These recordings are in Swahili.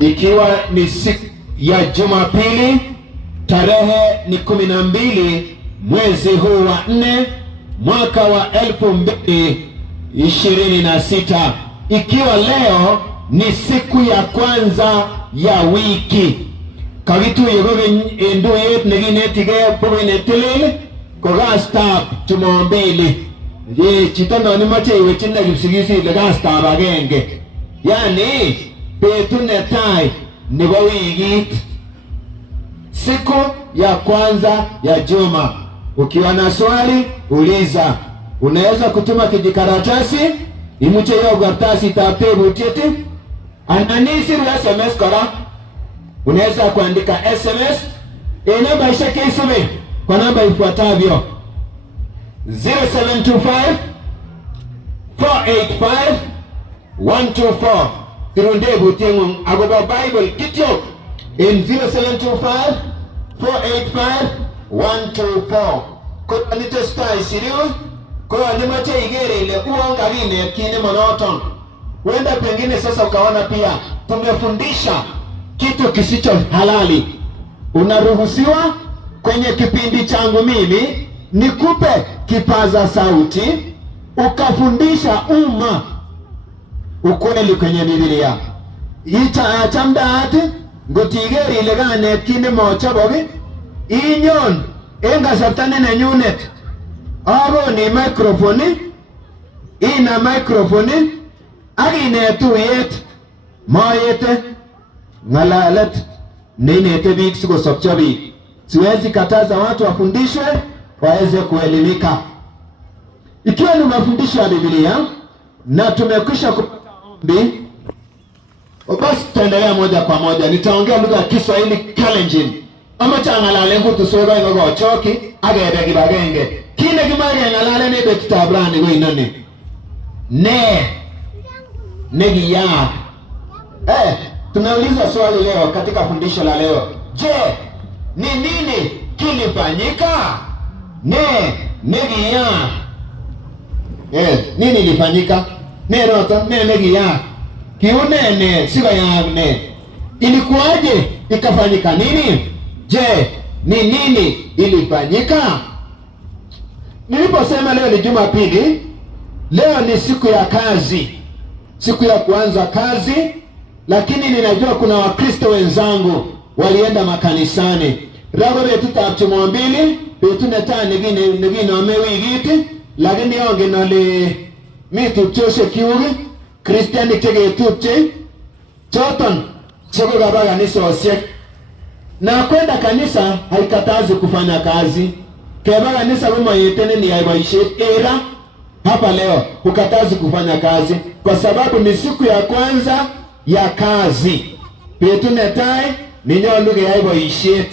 ikiwa ni siku ya Jumapili, tarehe ni 12 mwezi huu wa 4 mwaka wa 2026, ikiwa leo ni siku ya kwanza ya wiki. Kavitu yegobe enduyet neginetige bogenetilil kogastab Jumapili. Ye chito no moche iwechin kipsigisi ile gastab agenge. Yani betut netai nebo wikit, siku ya kwanza ya juma. Ukiwa na swali uliza. Unaweza kutuma kijikaratasi imuche yo karatasi tapebutieti ananisi SMS kora. Unaweza kuandika SMS namba ishake isome kwa namba ifuatavyo 0725 485 124. Tirunde butingung agoba Bible kityo in 0725 485 124. Kwa nitesta isirio kwa nimache igere ile uanga vine kine monoton. Wenda pengine sasa ukaona pia tumefundisha kitu kisicho halali. Unaruhusiwa kwenye kipindi changu mimi nikupe kipaza sauti ukafundisha umma ukweli kwenye Biblia. Icha chamdaati ngotigeri ile gane kine mochabogi inyon enga satane na nyunet abo ni microphone ina microphone aginetu yet mayete ngalalet ninete big siko sokchabi. Siwezi kataza watu wafundishwe waweze kuelimika. Ikiwa ni mafundisho ya Biblia na tumekwisha kupata ombi, basi tuendelea moja kwa moja. Nitaongea lugha ya Kiswahili Kalenjin. Ama changalale ngutu soga ngogo choki agede gibagenge. Kine gimari ngalale ne be kitabrani go inani. Negiya. Tumeuliza swali leo katika fundisho la leo. Je, ni nini kilifanyika? Negiya. Nini ilifanyika? Negiya. Kiunene siga ya ilikuwaje ikafanyika nini? Je, ni nini ilifanyika? Niliposema leo ni Jumapili, leo ni siku ya kazi, siku ya kuanza kazi, lakini ninajua kuna Wakristo wenzangu walienda makanisani. Rago betu tapchumo mbili, betu neta negine wamewigiti, lakini yonge nole mitu chose kiugi, Kristiani kege tupche, choton, choko gaba kanisa osiek. Na kwenda kanisa haikatazi kufanya kazi. Keba kanisa kama yetene ni aibaishe era hapa leo hukatazi kufanya kazi kwa sababu ni siku ya kwanza ya kazi. Petu netai ninyo lugha aibaishe.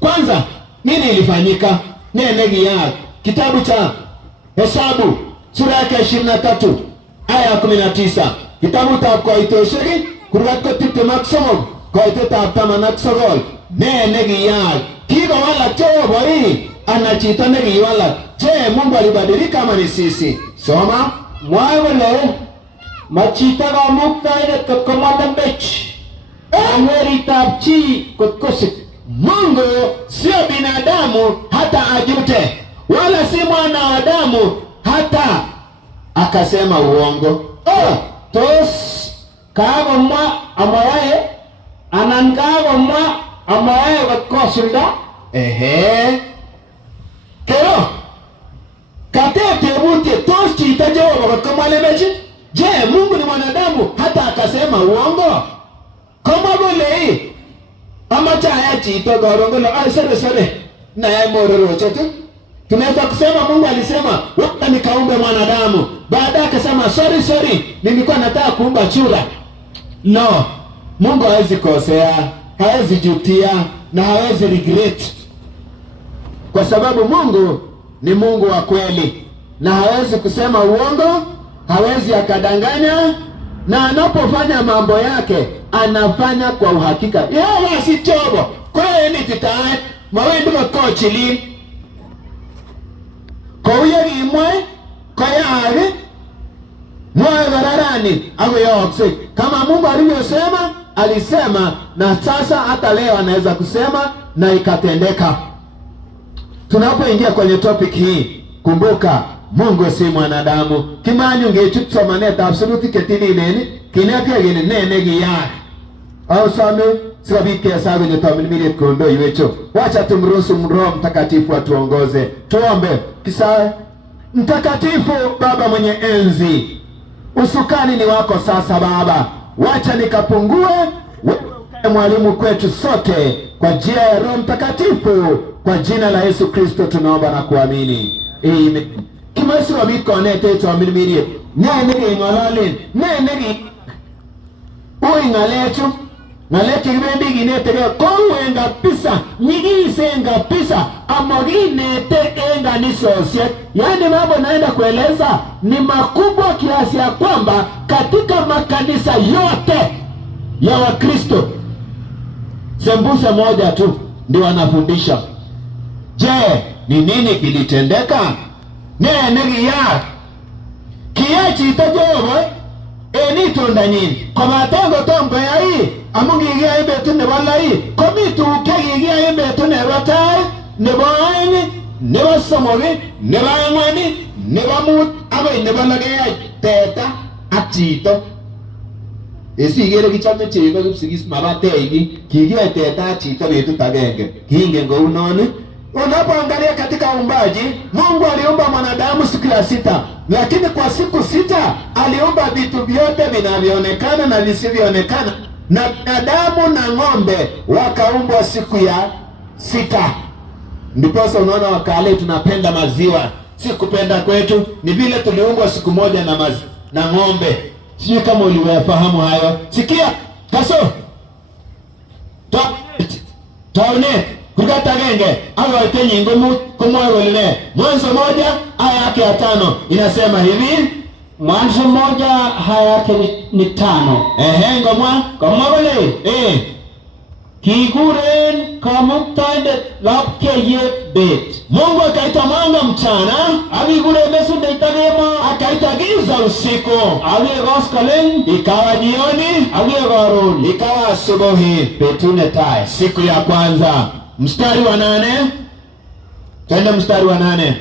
Kwanza nini ilifanyika? Nene ya kitabu cha Hesabu sura yake 23 aya 19. Kitabu cha Koitosheri kurako tipe maksomog Koiteta tamanak sogol nene ya kigo wala chobo hii anachita negi wala. Je, Mungu alibadilika ama ni sisi? Soma mwawele machita ga mukta ile kokomada mechi ameri tapchi kotkosik. Mungu sio binadamu hata ajute, wala si mwana wa Adamu hata akasema uongo. Tos kago mwa amawae anangago mwa amawae kokosulda kero katete buti tos chita Jehova kama lemechi. Je, Mungu ni mwanadamu hata akasema uongo? Kama vile ama chaya chita gorongo sere na ya mororo chote. Tunaweza kusema Mungu alisema wacha nikaumbe mwanadamu, baadaye akasema sorry nilikuwa nataka kuumba chura. No, Mungu hawezi kosea, hawezi jutia na hawezi regret, kwa sababu Mungu ni Mungu wa kweli na hawezi kusema uongo, hawezi akadanganya, na anapofanya mambo yake anafanya kwa uhakika. Yeye si chobo. Kwa hiyo ni titae mawendo makochili kwa uye imwe kwa yari mwae bararani agoyookse. Kama Mungu alivyosema, alisema, na sasa hata leo anaweza kusema na ikatendeka. Tunapoingia kwenye topic hii, kumbuka Mungu si mwanadamu. Kimanyu ngechut somanet absoluti ketilileni kinekegeni nene giyak au same sikabit kesago nyotomin milet kondo iwecho. Wacha tumruhusu Roho Mtakatifu atuongoze. Tuombe. Kisa mtakatifu Baba mwenye enzi, usukani ni wako sasa Baba. Wacha nikapungue, wewe ukae mwalimu kwetu sote, kwa njia ya Roho Mtakatifu, kwa jina la Yesu Kristo tunaomba na kuamini. Amen. Kimasi wa biko anete to amini nene ngolalen nene oi ngalecho ngalecho kibendi ginete ko wenga pisa nyigisenga pisa amoginete enga nisosie. Yani mambo naenda kueleza ni makubwa kiasi ya kwamba katika makanisa yote ya Wakristo sembuse moja tu ndio wanafundisha. Je, ni nini kilitendeka? Nene ya kiachi tajoba eni tondanyin komatengo tombe ai amungi ya ibetu ne balai komitu kegi ya ibetu ne rotai ne baini ne basomogi ne bangwani ne bamut abai ne balage teta atito esi gere kichame chego kipsigis mabategi kigia teta atito betu tagenge kinge ngo unoni. Unapoangalia katika uumbaji, Mungu aliumba mwanadamu siku ya 6, lakini kwa siku 6 aliumba vitu vyote vinavyoonekana na visivyoonekana, na binadamu na ng'ombe wakaumbwa siku ya 6. Ndiposa unaona wakale tunapenda maziwa. Si kupenda kwetu, ni vile tuliumbwa siku moja na ng'ombe. Sijui kama uliwafahamu hayo. Sikia, kaso taone kukata genge au itenyi ngumu kumwelele. Mwanzo 1 aya yake ya 5 inasema hivi. Mwanzo 1 aya yake ni 5. Ngomwa komwele kiguren kamuktaindet lapkeyet bet. Mungu akaita mwanga mchana, akigure mesunde itagema, akaita giza usiku, akikoskolen ikawa jioni, akikoron ikawa asubuhi. Betune tai. Siku ya kwanza. Mstari wa 8. Twende mstari wa 8.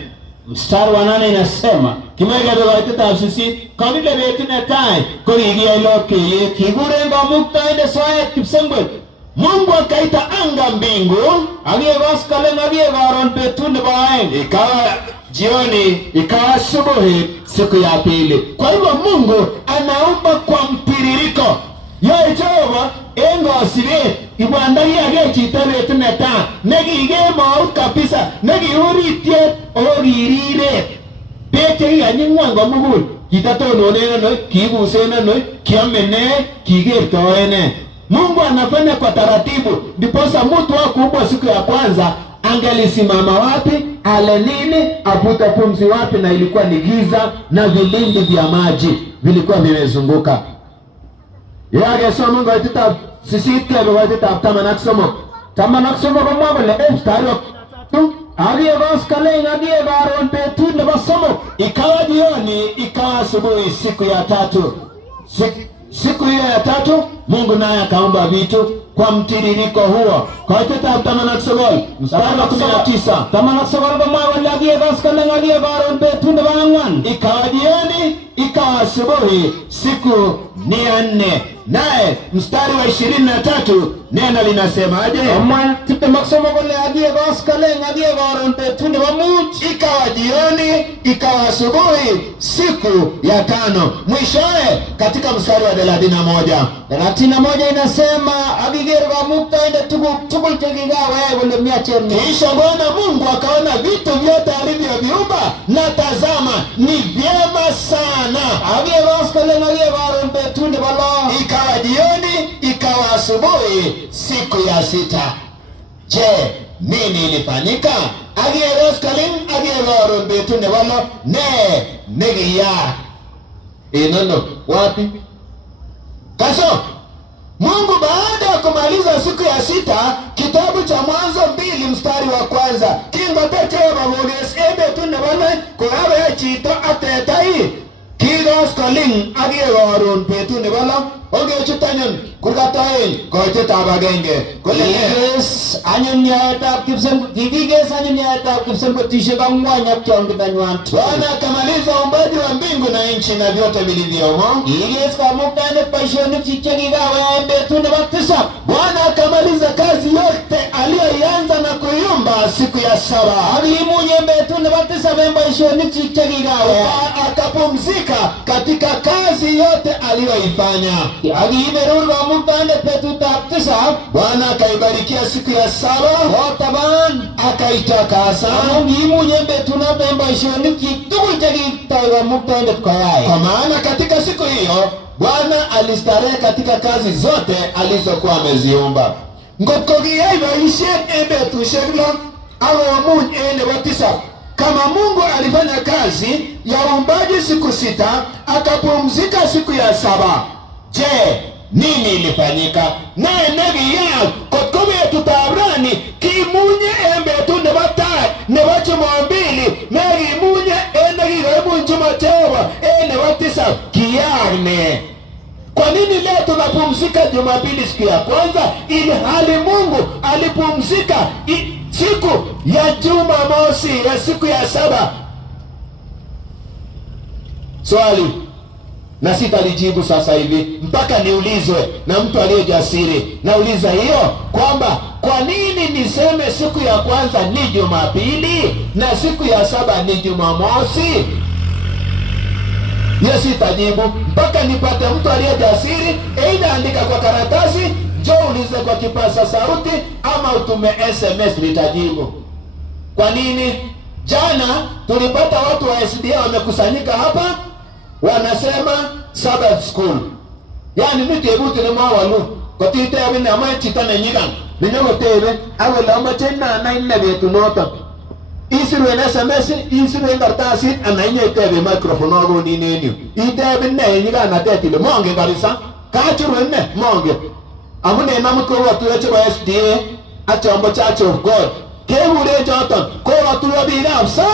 Mstari wa 8 inasema kimega dogaite tafsisi kabile betune tai ko igia iloke kiguren kamuktaindet soet kipsengwet. Mungu akaita anga mbingu, akikoskolen akikoron betune nebo aeng, ikawa jioni, ikawa asubuhi, siku ya pili. Kwa hivyo Mungu anaumba kwa mtiririko. Yeye Jehova engo sibe ibandari yake chitare tuneta negige mau kabisa negiuritie oririre pete yanyingwango mugul kitatono neno kibusena no kiamene kigertoene. Mungu anafanya kwa taratibu. Ndiposa mtu wakubwa siku ya kwanza angelisimama wapi, ale nini, avuta pumzi wapi, na ilikuwa ni giza na vilindi vya maji vilikuwa vimezunguka. Yage somo ngaitita sisitke ngaitita tamanaksoma kwa mwabele mstari wa 3 aliye vaskale aliye varon betu ne basomo. Ikawa jioni, ikawa asubuhi, siku ya 3. Siku hiyo ya 3 Mungu naye akaumba vitu kwa mtiririko huo. Kwa hiyo tamanaksoma mstari wa 19 tamanaksoma kwa mwabele aliye vaskale aliye varon betu ne bangwan. Ikawa jioni, ikawa asubuhi, siku ni ya 4. Naye mstari wa 23 neno linasemaje? Ikawa jioni, ikawa asubuhi, siku ya 5. Mwishowe katika mstari wa 31 inasema kisha Bwana Mungu akaona vitu vyote alivyoviumba, na tazama ni vyema sana. Ikawa jioni, ikawa asubuhi, siku ya 6. Je, nini ilifanyika? Inono wapi? Kaso Mungu baada ya kumaliza siku ya 6, kitabu cha Mwanzo 2 mstari wa 1 kingo tetewa bagoges ebe tunne bana ko abe chito atetai ki Kigos koling ak kekoron betut nebo lo ongechut anyun kurgat oeng koitetab agenge kole Kikikes anyun yaetab kipsengotishek ang'wan ak chongitanywan. Bwana akamaliza uumbaji wa mbingu na nchi na vyote vilivyomo. Kikikes kamuktaindet boisionik che kikakoyai en betut nebo tisab. Bwana akamaliza kazi yote aliyoianza na kuiumba siku ya saba. Akimuny en betut nebo tisab en boisionik che kikakoyai. Akapumzika katika kazi yote aliyoifanya. Akiberur kamuktaindet betutab tisab. Bwana akaibarikia siku ya saba, Kotaban akaitakasa. amun kimuny en betunoto en boisionik tugul che kitoi kamuktaindet koyai. Kwa maana katika siku hiyo Bwana alistarehe katika kazi zote alizokuwa ameziumba. Ngotko kiyai boisiet en betusiek lo akomuny en nebo tisab, kama Mungu alifanya kazi ya uumbaji siku sita akapumzika siku ya saba, je, nini ilifanyika? Naye nekiyai kotko betutab rani kimunye en betut nebo tai nebo Jumapili, nekimunye en nekikoimuny Jumapili en nebo tisab, kiyaak ne? Kwa nini leo tunapumzika Jumapili siku ya kwanza, ili hali Mungu alipumzika siku ya Jumamosi ya siku ya saba? Swali na sitalijibu sasa hivi mpaka niulizwe na mtu aliye jasiri. Nauliza hiyo kwamba kwa nini niseme siku ya kwanza ni Jumapili na siku ya saba ni Jumamosi? Hiyo sitajibu mpaka nipate mtu aliye jasiri, aidha andika kwa karatasi, njoo ulize kwa kipaza sauti, ama utume SMS, nitajibu. Kwa nini? Jana tulipata watu wa SDA wamekusanyika hapa, wanasema Sabbath school. Yani mitebuti ni mwawalu kotite abine ama chita na nyigan ninyo tebe awela ama chenna na inne betunoto isiru en SMS isiru en kartasi ana inye tebe microphone ogo ni nenyu itebe ne nyigan na tetile monge kabisa kachuru enne monge amune namko watu weche ba SDA achombo Church of God kebure joton ko watu wabira sa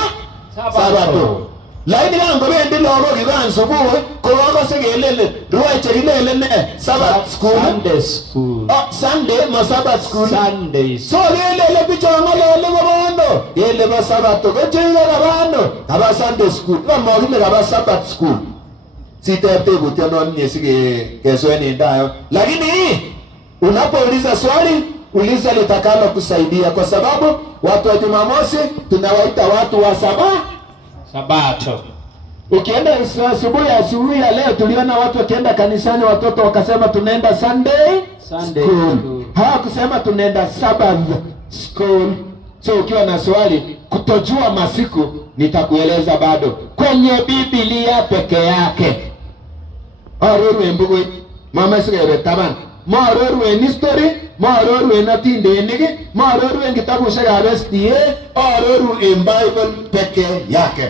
Sabato. Laini yangu bendi logo kiban sukul ko wako segelele ruwa chekilele ne Sabbath school. Sunday school. Oh, Sunday ma Sabbath school. Sunday. So gelele bichongo lele babando. Gele ba Sabbath ko chinga babando. Aba Sunday school. Ba mogile aba Sabbath school. Sitete butiano ni sige kesweni ndayo. Lakini unapouliza swali uliza litakalo kusaidia, kwa sababu watu wa Jumamosi tunawaita watu wa Sabato. Ukienda asubuhi ya leo tuliona watu wakienda kanisani, watoto wakasema tunaenda Sunday school. Hawakusema tunaenda Sabbath school. So ukiwa na swali kutojua masiku, nitakueleza bado kwenye Biblia peke yake. Arorwe mbugo mama sigere taban. Marorwe history, marorwe natindenik, marorwe kitabushek ab SDA, arorwe in Bible peke yake.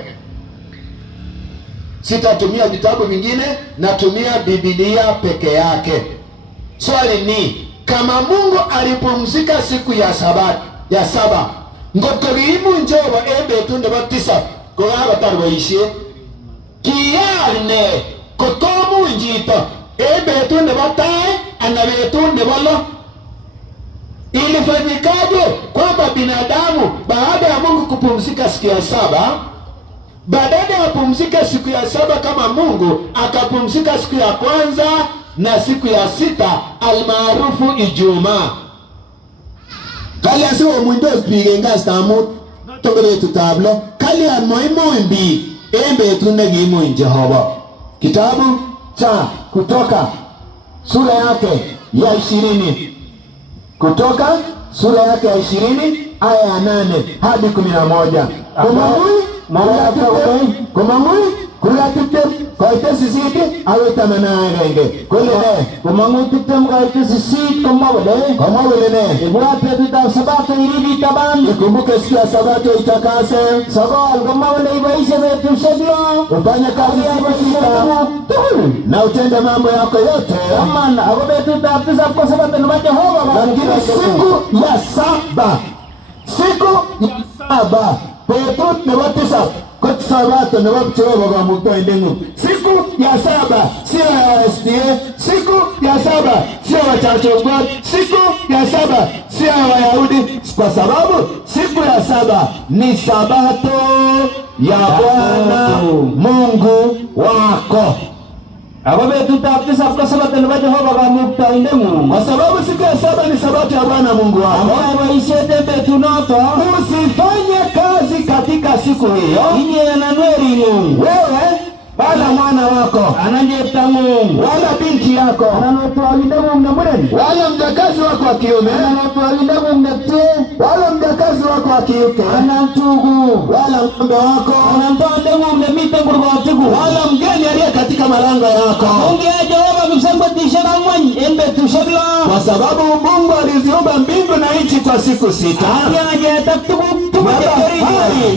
Sitatumia vitabu vingine, natumia Biblia peke yake. Swali ni kama Mungu alipumzika siku ya saba, ngotko kiimu njoba betu nebo tisab ko kakotar boisiet, kiyane kotomu njito betu nebo tai ana betu nebo lo? Ilifanyikaje kwamba binadamu baada ya Mungu kupumzika siku ya saba, badala ya kupumzika siku ya saba kama Mungu akapumzika siku ya kwanza na siku ya sita almaarufu Ijumaa? Kali asiwo mwindos bigenga stamut tongere tutablo kali anmoimo imbi embe tunegi Jehova. Kitabu cha Kutoka sura yake ya 20. Kutoka sura yake ya 20 aya ya 8 hadi 11. Kumangui kula tiptem kaite sisiti awe tamana agenge kule ne kumangui tiptem kaite sisiti kama wale ne ibwa petu Sabato ilivi taban ikumbuke siku ya Sabato itakase sababu kama wale ibaishe betu shadlo ufanye kazi yako sita na utende mambo yako yote amana abo betu tapisa kwa Sabato ni Jehova. Lakini siku ya saba petut nebo tisab kot Sabato nebo Jehova kamukto indengu. Siku ya saba sio ya SDA, siku ya saba sio ya Church of God, siku ya saba sio ya Wayahudi, kwa sababu siku ya saba ni sabato ya Bwana Mungu wako. Kwa sababu siku ya saba ni sabato ya Bwana Mungu wako. Usifanye kazi katika siku hiyo, wewe wala mwana wako wala binti yako wala mjakazi wako wa kiume wala mjakazi wako wa kike wala ng'ombe wako wala mgeni aliye katika malango yako, kwa sababu Mungu aliziumba mbingu na nchi kwa siku 6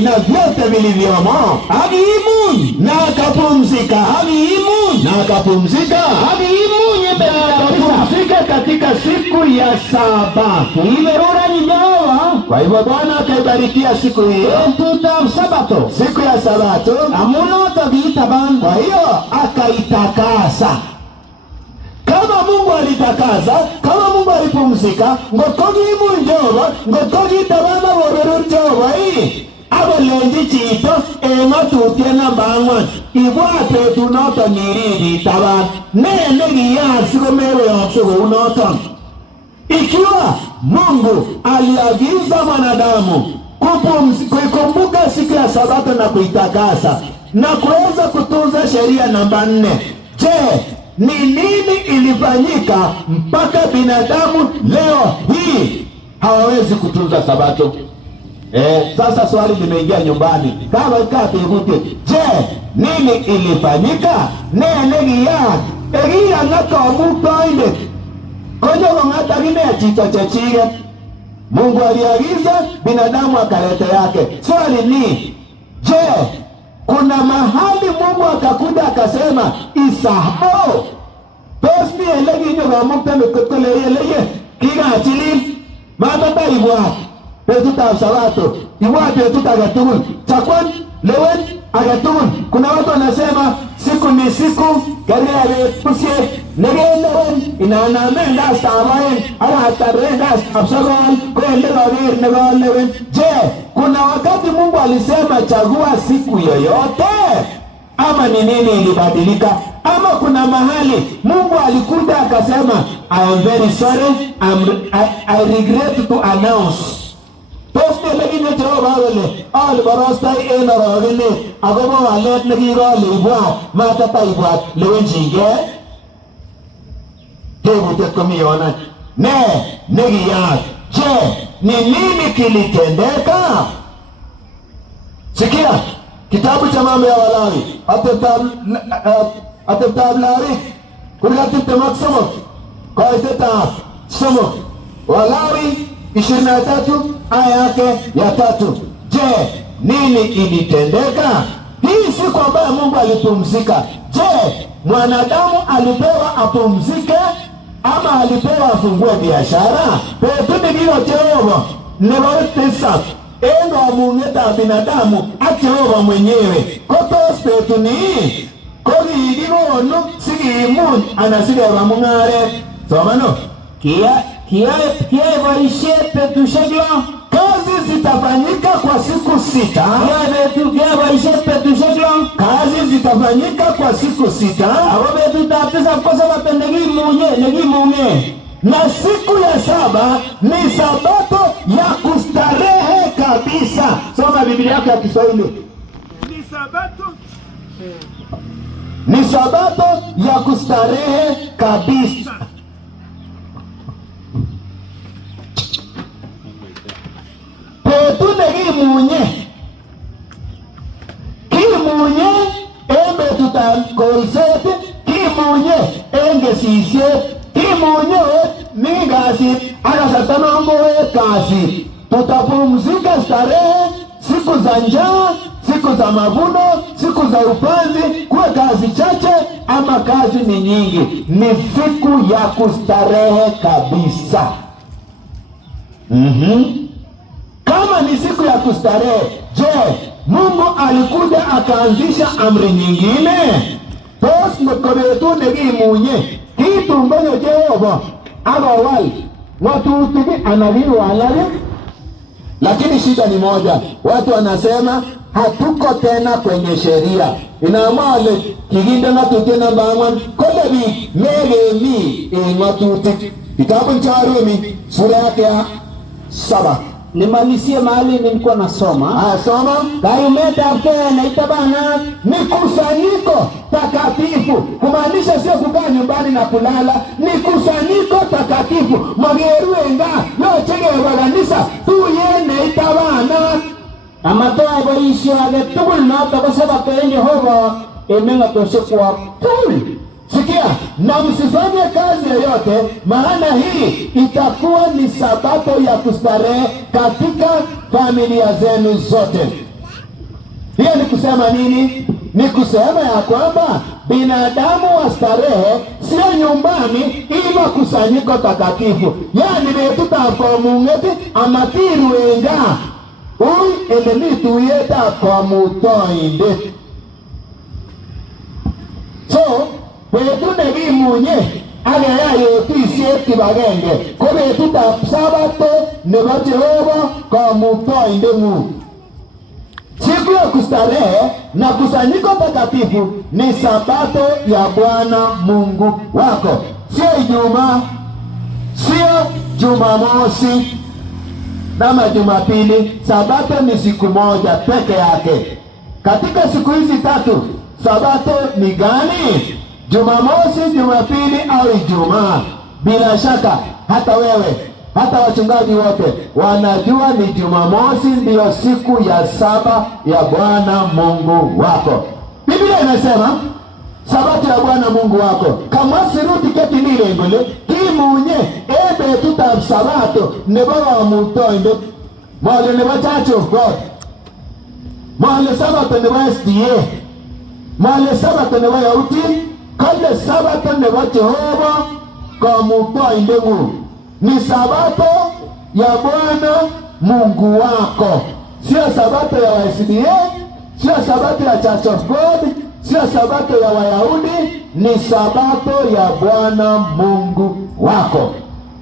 na vyote vilivyomo, na akapumzika katika siku ya saba. Kwa hivyo Bwana akaibarikia siku hiyo, siku ya Sabato, kwa hiyo akaitakasa. Kama Mungu alitakasa, kama Mungu alipumzika, ngokogimu Jehova, ngokogitabana bororo Jehova hii abelenji chito tutie namba 4 ibwate tunoto nyiriri taban nene giyak sikomero yakse kounoton. Ikiwa Mungu aliagiza mwanadamu kuikumbuka siku ya Sabato na kuitakasa na kuweza kutunza sheria namba 4, je, ni nini ilifanyika mpaka binadamu leo hii hawawezi kutunza Sabato? Sasa swali limeingia nyumbani. Kama ikatibute, je, nini ilifanyika? Nene giya ngatomutoinde konyo ngata gine chito chechige. Mungu aliagiza, binadamu akaleta yake. Swali ni, je, kuna mahali Mungu akakuja akasema isahau tosni elegi nyoga mukta mekotole eleye kiga achili matata ibwa petuta Sabato ibwa petuta agatugul chakwan lewen agatugul. Kuna watu wanasema siku ni siku kariya pusie negelewen inanamenda stawaen ala hatarenda absagon kwende gawir negalewen. Je, kuna wakati Mungu alisema chagua siku yoyote, ama ni nini ilibadilika? Ama kuna mahali Mungu alikuja akasema I am very sorry, I regret to announce Poste legine Jehova wale al barastai enaragine agoba walet negirole ibwa matata ibwa lewenjinge tebu tekomiona negiya. Je, ni nini kilitendeka? Sikia kitabu cha Mambo ya Walawi atetablari kurgatite maksomo kwa iteta somo Walawi 23 aya yake ya 3. Je, nini ilitendeka? Hii siku ambayo Mungu alipumzika, je, mwanadamu alipewa apumzike ama alipewa afungue biashara? Petuni hiyo Jehova nebarutisa endo mungeta binadamu Jehova mwenyewe kotos petuni kogi igigono sigimun anasige bamungare somano kia baishe petushagla. Kazi zitafanyika kwa siku 6. Kazi zitafanyika kwa siku 6. Na siku ya saba ni sabato ya kustarehe kabisa. Soma Biblia yako ya Kiswahili. Ni sabato ya kustarehe kabisa. Petune kimunye embe tutakolset kimunye enge siset kimunye mingasi akasatanongo kasi. Tutapumzika starehe siku za njaa, siku za mavuno, siku za upanzi, kuwe kazi chache ama kazi ni nyingi. Ni siku ya kustarehe kabisa. Kama ni siku ya kustarehe, je, Mungu alikuja akaanzisha amri nyingine? tos ngotko betut nekimunye kitun konyo Jehova akowal ng'atutik anan kiwalak. Lakini shida ni moja, watu wanasema hatuko tena kwenye sheria. Inaamua ole kikinde ng'atutiet namba 4 kole biik mekemi ng'atutik. Kitabu cha Warumi sura yake ya 7. Nimalizie mahali nilikuwa nasoma. Soma. Kayumetabkei neitabana Ni kusanyiko takatifu, kumaanisha sio kukaa nyumbani na kulala. Ni kusanyiko takatifu. Mageruenga yochegeba kanisa tuye neitabana amatoa boisio age tugul noto ko sabato en Jehova emeng'atosiekwak tugul. Sikia, na msifanye kazi yoyote, maana hii itakuwa ni sabato ya kustarehe katika familia zenu zote. Hiyo ni kusema nini? Ni kusema ya kwamba binadamu wa starehe sio nyumbani, ila kusanyiko takatifu. Yani betutapomung'eti amatiruenga ui elemituyeta kwa mutoindet. So betut nekimunye akeyai otisiet kibagenge ko betutab sabato nebo Jehova Kamuktoindeng'ung. Siku ya kustarehe na kusanyiko takatifu ni sabato ya Bwana Mungu wako, sio Ijumaa, sio Jumamosi na Jumapili. Sabato ni siku moja peke yake. Katika siku hizi tatu, sabato ni gani? Jumamosi, Jumapili au Ijumaa. Bila shaka hata wewe, hata wachungaji wote wanajua ni Jumamosi ndiyo siku ya saba ya Bwana Mungu wako. Biblia inasema sabato ya Bwana Mungu wako kama siruti ketini ngole kimunye ebe tutab sabato nebo Kamuktoindet mole nebo Church of God, mole sabato nebo SDA, mole sabato nebo Yahudi, kale sabato nebo Jehova Kamuktoindeng'ung. Ni sabato ya Bwana Mungu wako, sio sabato ya SDA, sio sabato ya Church of God, sio sabato ya Wayahudi. Ni sabato ya Bwana Mungu wako.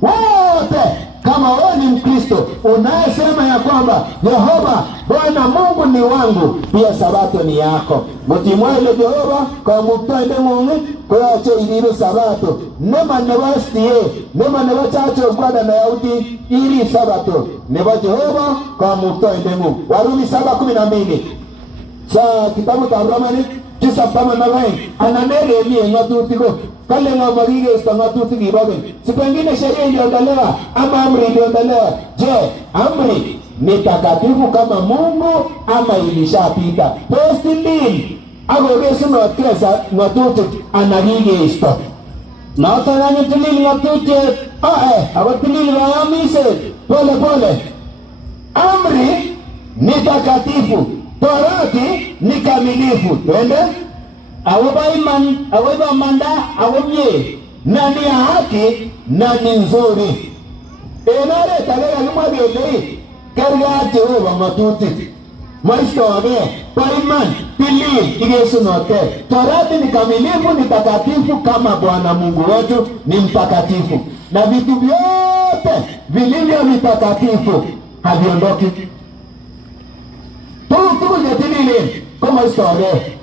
Wote kama wewe ni Mkristo unayesema ya kwamba Yehova Bwana Mungu ni wangu, pia sabato ni yako. Mutimwele Jehova Kamuktoindeng'ung koyoche iribe sabato. Nema nebo SDA, nema nebo Church of God na Yahudi, iri sabato nebo Jehova Kamuktoindeng'ung. Warumi 7:12. Sa kitabu cha Romani 9:12 ananere ng'atutik kale ng'amakikeisto ng'atutik kibogen. Si pengine sheria iliondolewa ama amri iliondolewa. Je, amri ni takatifu kama Mungu ama ilishapita? Postilin akokesunot kesa ng'atutik anakikeisto. noton anyun tilil ng'atutiet Ako tilil kayamiset. Pole pole. Amri ni takatifu, Torati ni kamilifu. Twende. akobo iman, akobo imanda, ako mie, Na ni ya haki na ni nzuri. Oret age kakimwa kele kergat Jehova ng'atutik maistoge bo iman, tilil ikesunote. Torati ni kamilifu, ni takatifu kama Bwana Mungu wetu ni mtakatifu, na vitu vyote vilivyo vitakatifu haviondoki. Tugul chetilile ko maistoge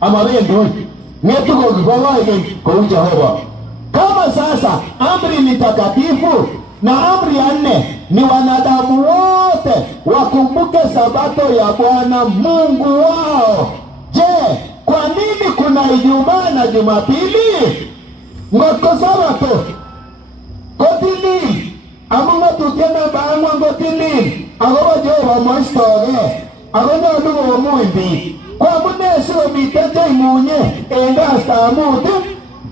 amabendui ng'etuko kibogoigen kou Jehova. Kama sasa amri ni takatifu na amri ya 4 ni wanadamu wote wakumbuke sabato ya Bwana Mungu wao. Je, kwa nini kuna Ijumaa na Jumapili? Ngotko sabato kotilil amu ng'atutiet namba 4 kotilil akobo Jehova maistoge ako nyolu komuny biik. Kwa amune sikomiten cheimunye en kastab mut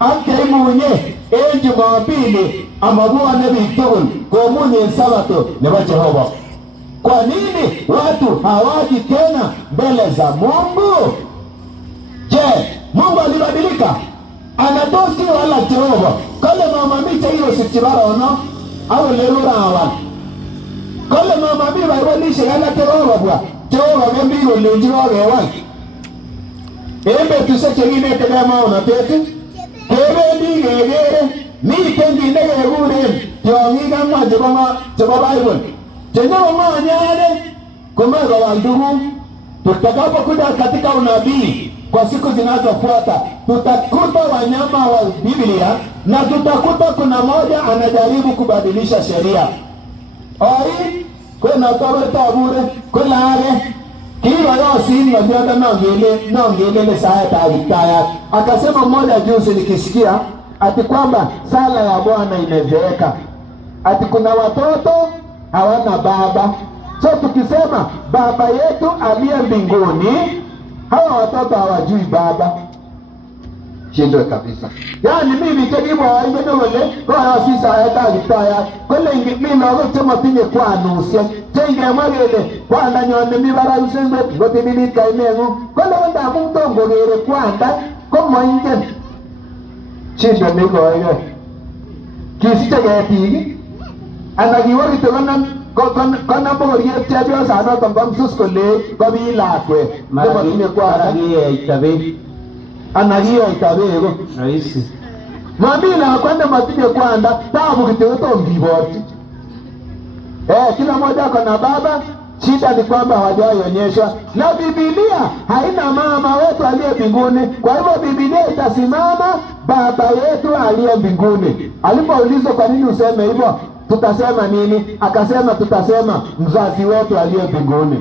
ak cheimunye en Jumapili amabwone biik tugul komunye en sabato nebo Jehova. Kwa nini watu hawaji tena mbele za Mungu? Je, Mungu alibadilika? Anatosi wala Jehova? Kale mama miche hiyo sichibarono au lelurawan. Kale mama miche baibolishe kala Jehova bwa. Jehova kembiro lenji wagewan. en betusiek chekinetegei maunotet kebendi kekere miten kit nekekuren tiong'ik ang'wan chebo Bible chenyokong'onyane komoe kowal tuguk. Tutakapokuja katika unabii kwa siku zinazofuata, tutakuta wanyama wa Biblia na tutakuta kuna moja anajaribu kubadilisha sheria. Oi, kwena toberta bure, kulale. Kiwa yosin ng'olyonde nongele saetab Kiptayat. Akasema mmoja juzi nikisikia ati kwamba sala ya Bwana imezeeka. Ati kuna watoto hawana baba. So tukisema baba yetu aliye mbinguni, hawa watoto hawajui baba. Shindwe kabisa. Yani mimi tegibo haimene wale kwa afisa ya Kiptayat. Kole mimi nagote matinye kwa nusia. Tenge mwagele kwa ndanyone mibara usembe ngote bilika imengu. Kole wanda mungtongo gere kwanda komo ingen. Shindwe niko hiyo. Kisita gati anagiwari tokanan kana bogoriet chabio sana tongomsus kole kobilakwe maratine kwa itabe anagiyo itabego rahisi mamina kwenda matinye kwanda tabu kitoto mbiboti. Kila mmoja kuna baba, shida ni kwamba hawajaonyeshwa. Na Biblia haina mama wetu aliye mbinguni. Kwa hivyo Biblia itasimama baba yetu aliye mbinguni. Alipoulizwa kwa nini useme hivyo, tutasema nini? Akasema tutasema mzazi wetu aliye mbinguni.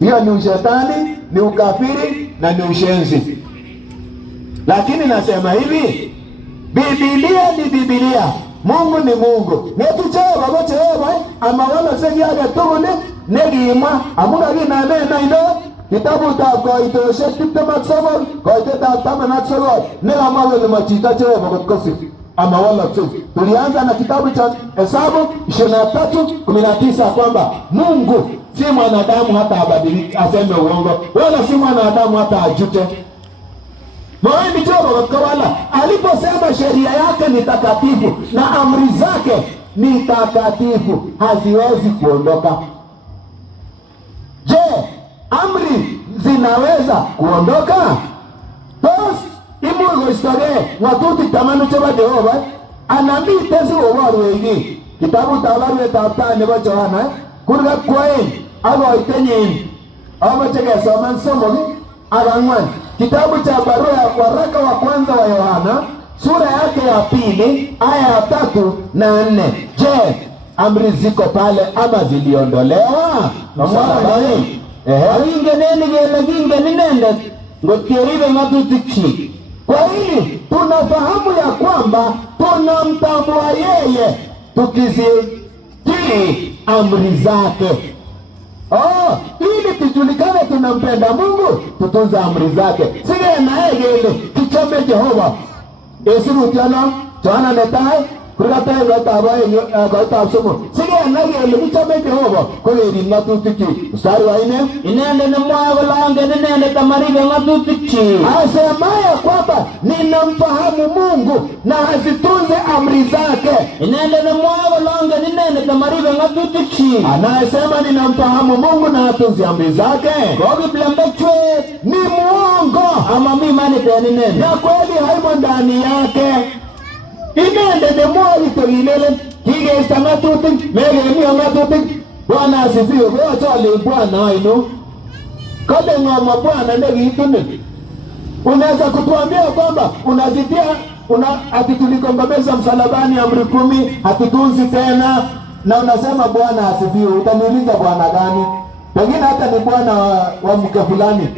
Hiyo ni ushetani, ni ukafiri na ni ushenzi. Lakini nasema hivi, Biblia ni Biblia, Mungu ni Mungu. Netucheba gocheba ama wala segiaga tugune negimwa amuga ginamena ino kitabu ta koitoshe tiptemaksomo koiteta tamanaksomo negamawele machita cheba gotkosifi ama wala tu. Tulianza na kitabu cha Hesabu 23:19 kwamba Mungu si mwanadamu hata abadilike aseme uongo, wala si mwanadamu hata ajute. Moeni chobo wala aliposema sheria yake ni takatifu na amri zake ni takatifu, haziwezi kuondoka. Je, amri zinaweza kuondoka? Tos imugo istore watuti tamanu choba Jehova anami tesu owarwegi kitabu tabarwe taptane ba Yohana kurga koen abo itenyin abo chege soman somogi arangwan kitabu cha waraka wa kwanza wa Yohana sura yake ya 2 aya ya 3 na 4. Je, amri ziko pale ama ziliondolewa? Msalabani alingeneni gele ninende ngotieribe ngatutikchi. Kwa hili tunafahamu ya kwamba tunamtambua yeye tukizitii amri zake. Ili tujulikane tunampenda Mungu, tutunze amri zake. Sige na egele kichome Jehova. Esirutiana Johanna netai kurata gata somo. Sige na egele kichome Jehova kweli ngatutikchi. Mstari wa 4 inende ne mwago lange nende tamaribe ngatutikchi. Asema kwamba ninamfahamu Mungu na azitunze amri zake. Inende ne mwago lange nende tamaribe ngatutikchi. Anasema ninamfahamu Mungu na atunze amri zake. Kwa kiblambechwe ni muongo ama mimi mani tena nene. Na kweli haimo ndani yake. Inende ne mwago itolilele kige istangatutik mege ni ngatutik. Bwana asifiwe. Wacha ale Bwana ino. Kale ngoma Bwana ndege itune. Unaweza kutuambia kwamba unazitia ati tulikongameza msalabani amri 10 hatutunzi tena na unasema Bwana asifiwe. Utaniuliza Bwana gani? Pengine hata ni Bwana wa mke fulani.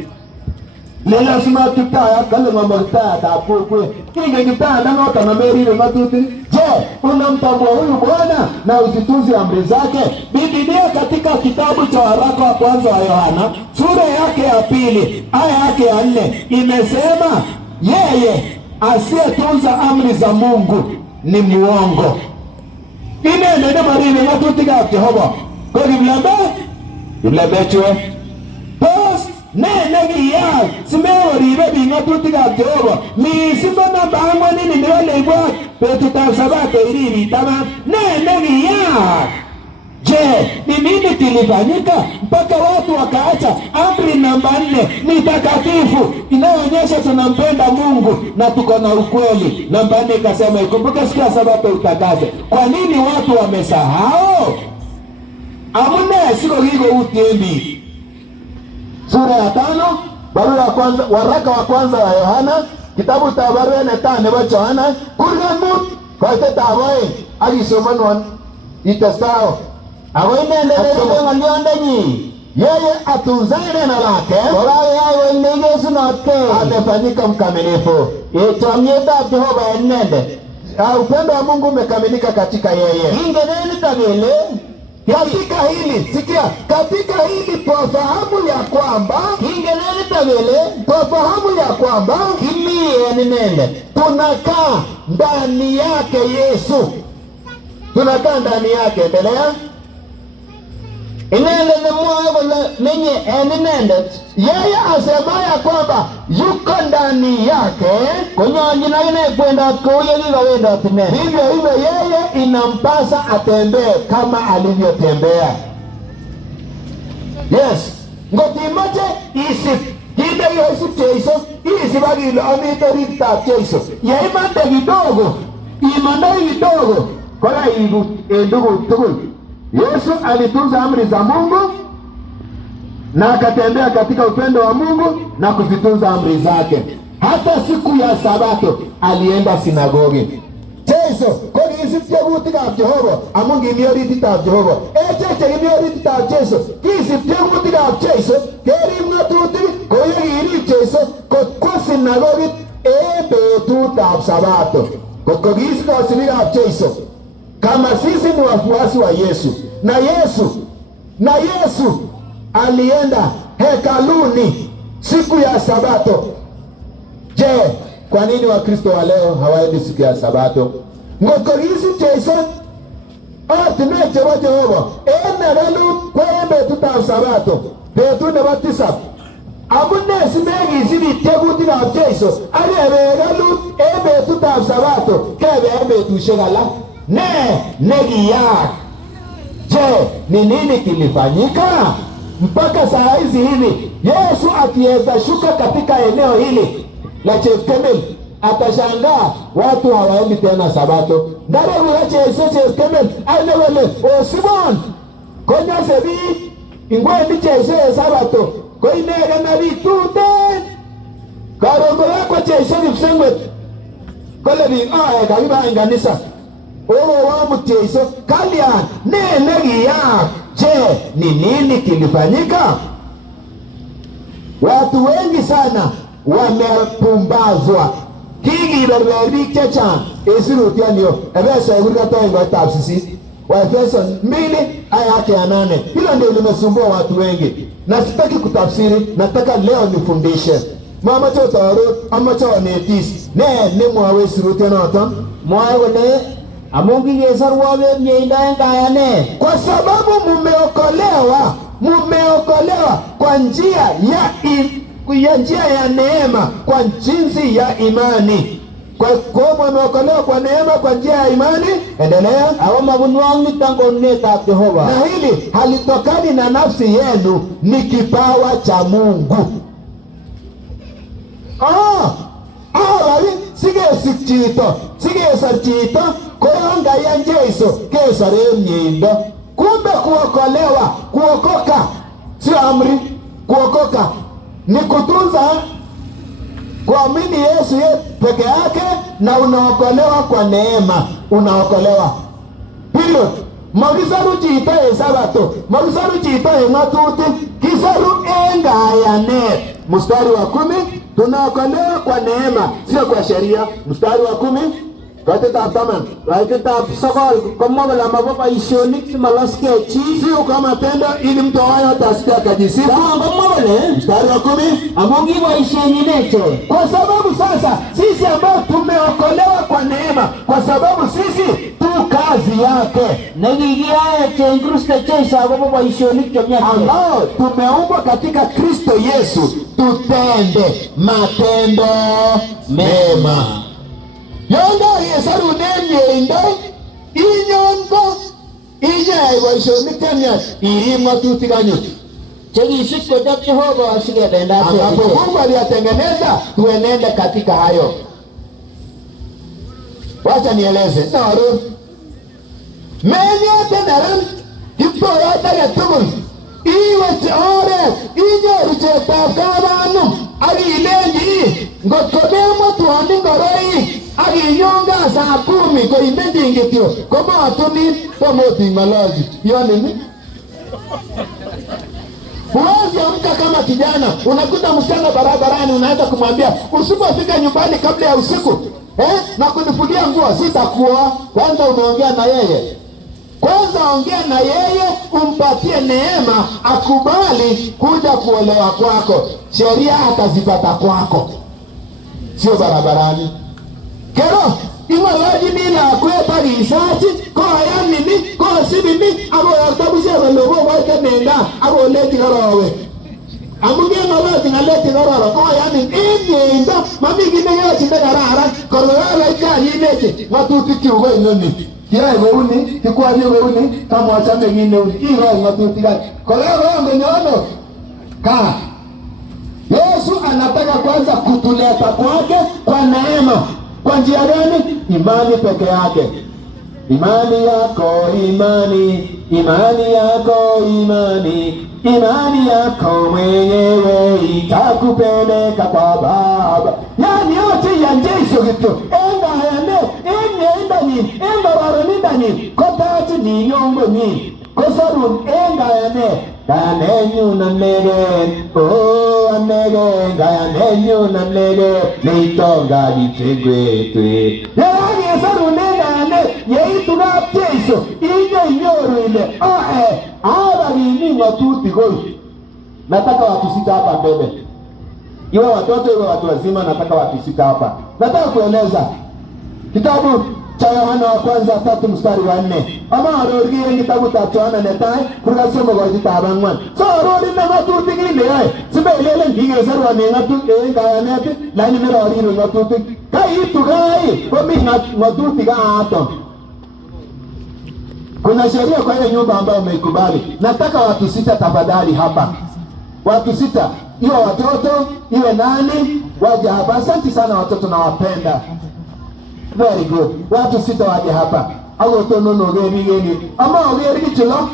Leo sima Kiptaya kale ngoma Kiptaya tapokwe. Kinge Kiptaya na nota na meri na matuti. Je, unamtambua huyu Bwana na uzitunzi amri zake? Biblia katika kitabu cha waraka wa kwanza wa Yohana sura yake ya 2 aya yake ya 4 imesema yeye asiyetunza amri za Mungu ni muongo. Inende marine matutika Jehova. Kwa Biblia chwe. Pos nene giya simeworibe bingatutika Jehova. Mi simana bangwa nini ndole ibwa petu tasabate iriri tama nene giya. Je, ni nini kilifanyika mpaka watu wakaacha amri namba 4 ni takatifu inayoonyesha tunampenda Mungu na tuko na ukweli. Namba 4 ikasema ikumbuke siku ya Sabato utakase. Kwa nini watu wamesahau? Amune siko higo utembi. Sura ya 5 barua ya kwanza, waraka wa kwanza wa Yohana, kitabu cha barua na 5 wa Yohana, kurgamut kwa tetawe alisomanwa itastao. Awene ndio ng'aliondenyi. Yeye atunzaye neno lake, bora yeye wenege sunote, atafanyika mkamilifu. Itamyetab Jehova enende. Upendo wa Mungu umekamilika katika yeye. Ingeneni tabele katika hili, sikia, katika hili twafahamu ya kwamba ingeneni tabele, twafahamu ya kwamba kimie nende tunakaa ndani yake Yesu. Tunakaa ndani yake. Endelea. Inende ni mwago menye enenendet. Yeye asema ya kwamba yuko ndani yake. Konyo na ine kwenda kuye liga wenda tine. Hivyo yeye inampasa atembee kama alivyotembea. Yes. Ngotimache isip. Kinde Yesu Yesu. Isi bagilo amitori ta Yesu. Yaimande kidogo. Imanda kidogo. Kora ibu ndugu tukul. Yesu alitunza amri za Mungu na akatembea katika upendo wa Mungu na kuzitunza amri zake. Hata siku ya Sabato alienda sinagogi. Yesu, kwa nini sikutika Jehova? Amungi miorita Jehova. Cheche miorita Yesu. Kisi sikutika Yesu. Keri mnatuti kwa yiri Yesu kwa sinagogi betuta Sabato. Kwa kisi kwa sinagogi Yesu. Kama sisi ni wafuasi wa Yesu na Yesu alienda hekaluni siku ya Sabato. Je, kwa nini Wakristo wa leo hawaendi siku ya Sabato? Ngokorisi Jason atimeche wa Jehova eneralu kwa betuta Sabato betu ne batisa abunne simegi sibi teguti na Jason ali eralu betuta Sabato kebe betu shegala negia. Je, ni nini kilifanyika mpaka saa hizi hivi? Yesu akiweza shuka katika eneo hili la Chepkemel, atashangaa watu hawaendi tena Sabato. Ndare ulache Yesu Chepkemel alewele o Simon konya sebi ingwendi Yesu Sabato koinega na bitute karongola kwa Yesu kifsengwe kole bi kabiba inganisa owo wa mutieso kalian negia. Je, ni nini kilifanyika? Watu wengi sana wamepumbazwa. Kigi berbebi kecha esirutianio ebesa egurikata ingo tapsisi wa Efeso 2 aya yake ya 8. Hilo ndio limesumbua watu wengi na sitaki kutafsiri, nataka leo nifundishe. Mama chotaro ama chawanetis ne mwawe sirutianoto mwawe ne amungi yesarwabe nyeinda ngayane, kwa sababu mumeokolewa kwa njia ya neema, kwa jinsi ya imani. Kwa mumeokolewa kwa neema kwa njia ya imani. Endelea. Awa mabunwangi tango neta Jehova. Na hili halitokani na nafsi yenu, ni kipawa cha Mungu. Sige sarchito koyanga ya Yesu kesare mnyindo. Kumbe kuokoka sio amri. Kuokoka ni kutunza kuamini Yesu peke yake, na unaokolewa kwa neema. Unaokolewa period. Magisaru chita Sabato, magisaru chita matuti, kisaru engayane. Mstari wa 10, tunaokolewa kwa neema, sio kwa sheria. Mstari wa 10 katika taman, katika sokol kama wala mababa ishonik malaske chi sio kama tendo ili mtu ayo atasikia kajisifu. Kama wale mstari wa 10 amongi wa isheni necho. Kwa sababu sasa sisi ambao tumeokolewa kwa neema, kwa sababu sisi tu kazi yake. Nagigia chengruste chesa baba ishonik chomya ambao tumeumbwa katika Kristo Yesu tutende matendo mema. Yonga yesaru nemye indo inyongo inye komeyai boisionik chemiach irib ng'atutik anyun chekisip kochop Jehova asikebendat ambapo Mungu aliyatengeneza tuenende katika hayo. Wacha nieleze naru menyote neran kiptoyot age tugul iwe oret inyoru chetab kabanum ak ilenji ngot ko memotwoni ngoroik ak inyonga saa 10 koimenjin kityo komotunin pomoti yonini. Huwezi amka kama kijana, unakuta msichana barabarani, unaweza kumwambia usipofika nyumbani kabla ya usiku na kunifulia nguo sitakuoa. Kwanza umeongea na yeye, kwanza ongea na yeye, umpatie neema akubali kuja kuolewa kwako, sheria atazipata kwako, sio barabarani. Kero ing'olochi nila kweta risachi ko ayanini ko sibini ako yaktabusia kole kokoite nenda ako leti korowe amu ngeng'olochi ng'aleti kororo ko ayanin inyeindo mami kit neyochinde kararan korororoit kanyinechi ng'atutik chuk ko inoni kiyoe kouni kikwarie kouni kamwachame kit neuni iroi ng'atutik any korongonyono ka Yesu anataka kwanza kutuleta kwake kwa neema. Kwa njia gani? Imani peke yake. Imani yako imani, imani yako imani, imani yako mwenyewe itakupeleka kwa Baba. Yani yote ya Yesu kitu. Enga yane, enda ni, enda waroninda ni, kotati ni yongo ni. Kosarun enga yane, kanenyu na nege, oh anege, kanenyu na nege, leitonga ditengwetwe. Yani sarun enga yane, yeitu kapteso, inye nyoru ile, aba gini ng'atutik koi. Nataka watu sita hapa mbele. Iwe watoto iwe watu wazima, nataka watu sita hapa. Nataka kueleza kitabu cha Yohana wa kwanza 3:4. Ama arorgie kitabu cha Yohana netai kurasoma kwa kitabu angwan. So arori na ng'atutik ile sibelele ngigeserwa ni ng'atutik kayanet lani mero ariro ng'atutik. Kaitu kai komi ng'atutik ato. Kuna sheria kwa ile nyumba ambayo umeikubali. Nataka watu sita tafadhali hapa. Watu sita, iwe watoto, iwe nani, waje hapa. Asante sana watoto, nawapenda. Very good. Watu sita waje hapa. Ago tono no geni. Ama ogeri kichulo.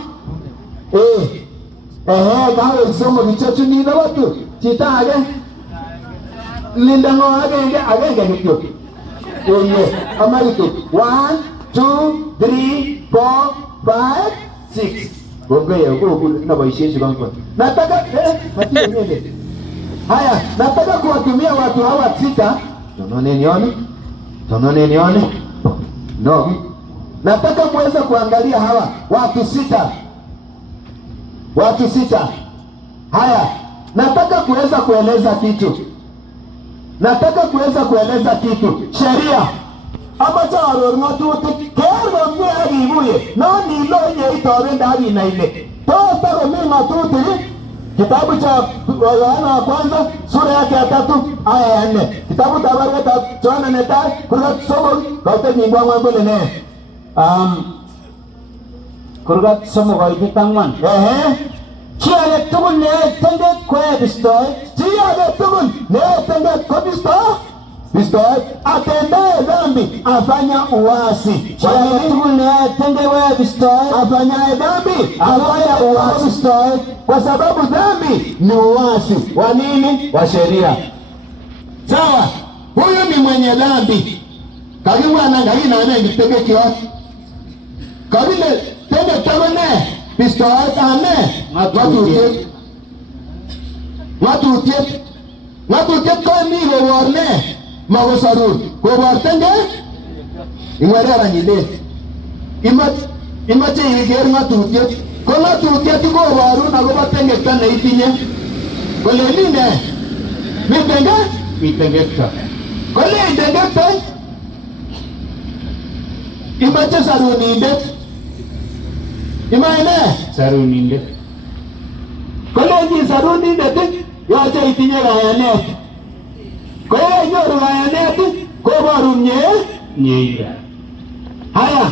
Gawe somo kichochu ni na watu. Chita age. Linda ngo age kityo. Ama kitu. 1 2 3 4 5 6. Na baisheshi bangu. Nataka matio nyende. Haya, nataka kuwatumia watu hawa sita. Tonone nione. No. Nataka muweze kuangalia hawa watu sita. Watu sita. Haya, nataka kuweza kueleza kitu. Sheria. Ama cha aror ng'atutik kero mwe agibuye no ni lo nye itobenda hadi na ile tosta komi ng'atutik. Kitabu cha Yohana wa kwanza sura yake ya 3 aya ya 4. Kitabu cha Yohana netai kurgat somo kaute nyingwa ngwambole ne kurgat somo kaute tangwan chia tugul ne tende kwe bistoy chia tugul ne tende ko bistoy atendaye dhambi afanya uasi. Afanyaye dhambi afanya uasi. Kwa sababu dhambi ni uasi wa nini? Wa sheria. Sawa, huyu ni mwenye dhambi. Karibu anangali na ane ngitege kio. Kabile tende tabane bistoy ane watu utiet kwa ni warne magosarun kobortenge ingwerera nyile imache iger ng'atutiet ko ng'atutiet koborun akobo tengekta neitinye kole mitengekta kole itengekta imache sarunindet sarunindet kole sarunindet yoche itinye kayanet. Kaya nyoru kayanet koborun nyeindo. Haya,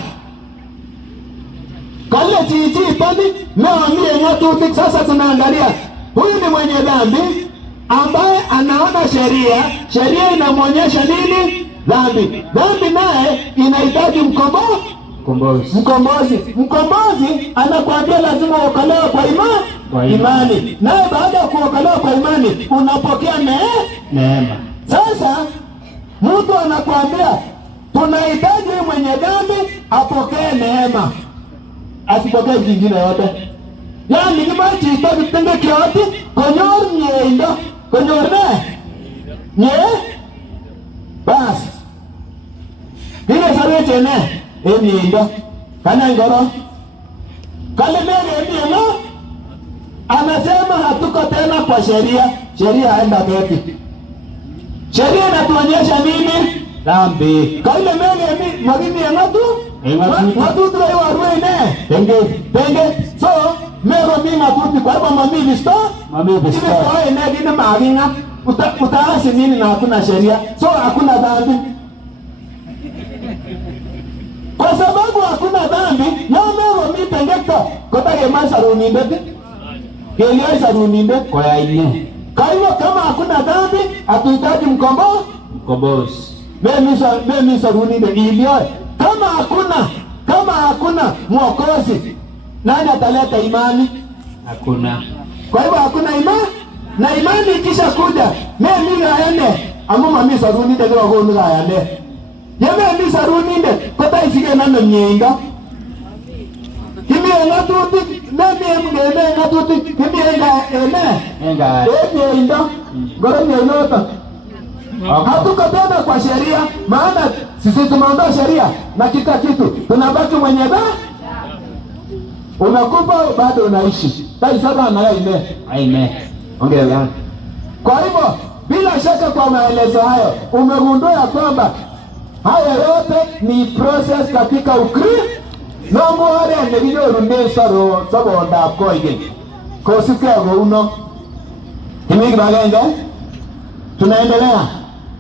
kale chichitoni meamie ng'atutik. Sasa tunaangalia huyu ni mwenye dhambi ambaye anaona sheria inamwonyesha nini? Dhambi naye inahitaji mkombozi anakuambia lazima uokolewe kwa imani. Naye baada ya kuokolewa kwa imani unapokea neema. Sasa mtu anakuambia tunahitaji mwenye dhambi apokee neema, asipokee vingine yote. Yani kama chito kitenge kioti konyor nyeindo, konyor ne basi ile sababu tena nyeindo kana ngoro kale mege no anasema hatuko tena kwa sheria haenda keti. Sheria inatuonyesha nini? Dhambi. Kale mege magini ngatu tuwe warwene tenge so mero minga tuti kwa hivyo mami visto ine gine maginga utaasi nini na hakuna sheria, so hakuna dhambi. Kwa sababu hakuna dhambi ya mero mi tengekta kota kema saruninde kwa ya ine. Kwa hivyo kama hakuna dhambi hatuhitaji mkombozi. Memi saruninde ilio kama hakuna mwokozi, nani ataleta imani? Hakuna. Kwa hivyo hakuna imani, na imani ikisha kuja mimi gaende amu mami saruninde kwa gonu gaende yeme saruninde kota isige nano nyinga kimi ngatuti mimi ngene ngatuti kimi enga nyinga goro nyinga. Hatuko tena kwa sheria, maana sisi tumeondoa sheria na kila kitu, tunabaki mwenye dhambi. Unakufa bado unaishi. Sasa na amen. Ongea. Kwa hivyo bila shaka kwa maelezo hayo umegundua kwamba haya yote ni process katika Ukristo. No more and video rundesa ro sabonda ko igeni. Ko sikego uno. Kimi bagenda. Tunaendelea.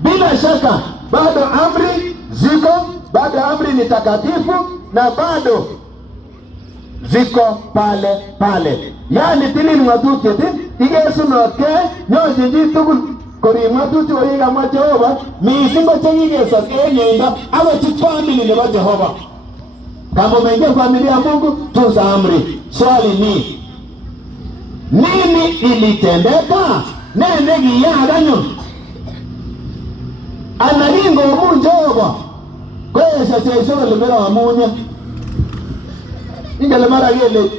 Bila shaka bado amri ziko, bado amri ni takatifu na bado ziko pale. Yani tili ni ngatuti igesu noke nyoje jitugul kori ngatuti waiga mwa Jehova misingo chengigesa nyinda aba chifamili ne Jehova. Kama umeingia familia ya Mungu tunza amri. Swali ni nini ilitendeka? Nene giyaganyo analingo Jehova kwesa cheso lemera wamunya ingale mara yele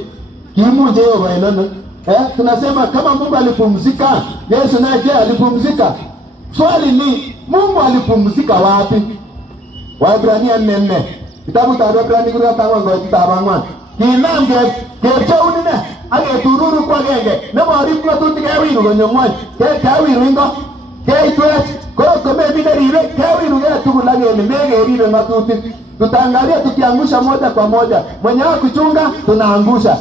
kimu Jehova inono. Tunasema kama Mungu alipumzika, Yesu naye alipumzika. Swali ni Mungu alipumzika wapi? Waebrania 4. Kitabu cha Waebrania kuna tangu kitabangwan kinamge kechauni ne age tururu kwa genge na mari kwa tutika wiru gonyomwan ke wiringo ke itwet ko mebidariwe ke wiru ya tugulage ni mege riwe matuti. Tutaangalia tukiangusha moja kwa moja, mwenye kuchunga tunaangusha.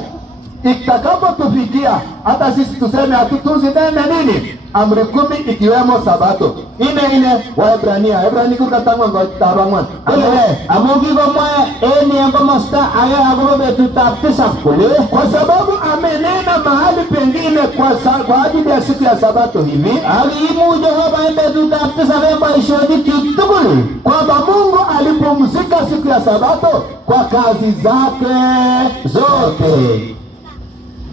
Itakapotufikia hata sisi tuseme hatutunzi nini amri 10 ikiwemo sabato ine Waebrania kutatangu ngotabangwan amugi gomwa eni ngomosta aya agobe betutapisa kule, kwa sababu amenena mahali pengine kwa ajili ya siku ya sabato hivi alimu Jehova betutapisa bemba ishodi kitugul, kwamba Mungu alipumzika siku ya sabato kwa kazi zake zote.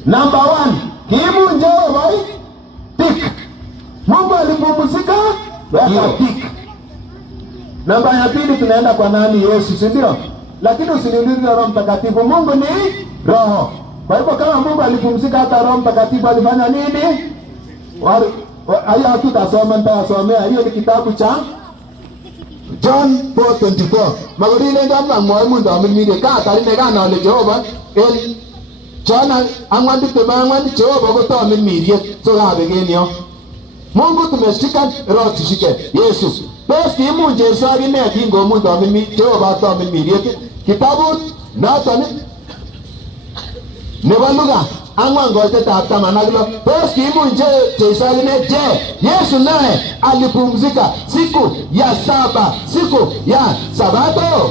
Number 1, kimu Jehova tik. Mungu alipumzika tik. Namba ya pili tunaenda kwa nani? Yesu, si ndio? Lakini usiniulize Roho Mtakatifu. Mungu ni Roho. Kwa hivyo kama Mungu alipumzika, hata Roho Mtakatifu alifanya nini? Aya tutasoma, nitasomea. Hiyo ni kitabu cha John 4:24. Magorile ndamna mwa ndo amimire ka tarine kana ole Jehova el Chana angwandi temangwandi Jehova gotoa mimirie so gabegenio. Mungu tumeshika roho tushike Yesu. Basi kimu Yesu agine kingo mundu amimi Jehova toa mimirie kitabu natani nebaluga angwango tata managlo. Basi kimu Yesu agine Yesu naye alipumzika siku ya saba, siku ya sabato.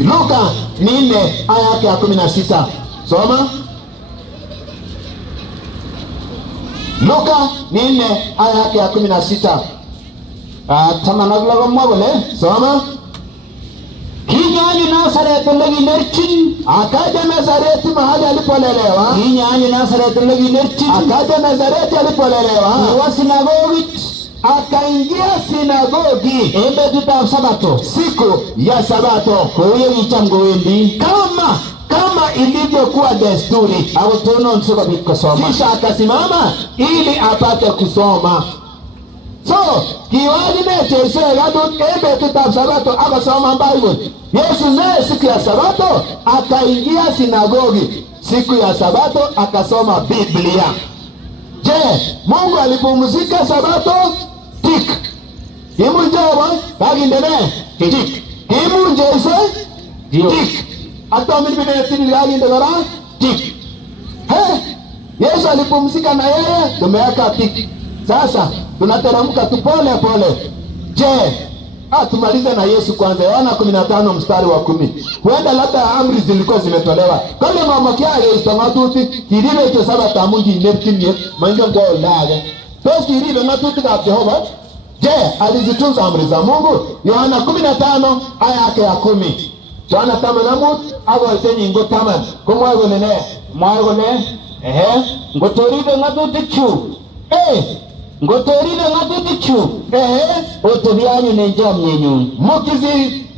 Luka 4 aya ya 16. Soma Luka 4 aya ya 16. Tamanagla gomma bole. Soma Kinyani Nazareth lagi nerchin akaja Nazareti mahali alipolelewa. Kinyani Nazareth lagi nerchin Akaja Nazareti alipolelewa. wa sinagogit Akaingia sinagogi embetutab Sabato siku ya Sabato, koye kicham kowendi kama ilivyokuwa desturi, akotonon sikobit kosoma. kisha akasimama ili apate kusoma. So kiwaji Yesu gadut embetutab Sabato akasoma Bible. Yesu naye siku ya Sabato akaingia sinagogi siku ya Sabato akasoma Biblia. Je, Mungu alipumzika Sabato? Tik. Kimu jawa bagindene tik. Kimu jese tik. Hata mimi binetini baginde gara tik. Yesu alipumzika na yeye tumeweka tik. Sasa tunateremka tu pole pole. Je, tumalize na Yesu kwanza. Yohana 15 mstari wa 10. Huenda labda amri zilikuwa zimetolewa. Kama mama kiaye istamatuti kiribe cho Sabato mungi inertinye manga kwa olaga. Basi kiribe matuti kwa Jehova. Je, alizitunza amri za Mungu? Yohana 15 aya yake ya 10. Yohana 8 abo tenyi ngo 8. Kumwa golene, mwa gole. Ngotoribe ngatutik chu ngotoribe ngatutik chu otobianyu nenjamnyenyun Mukizi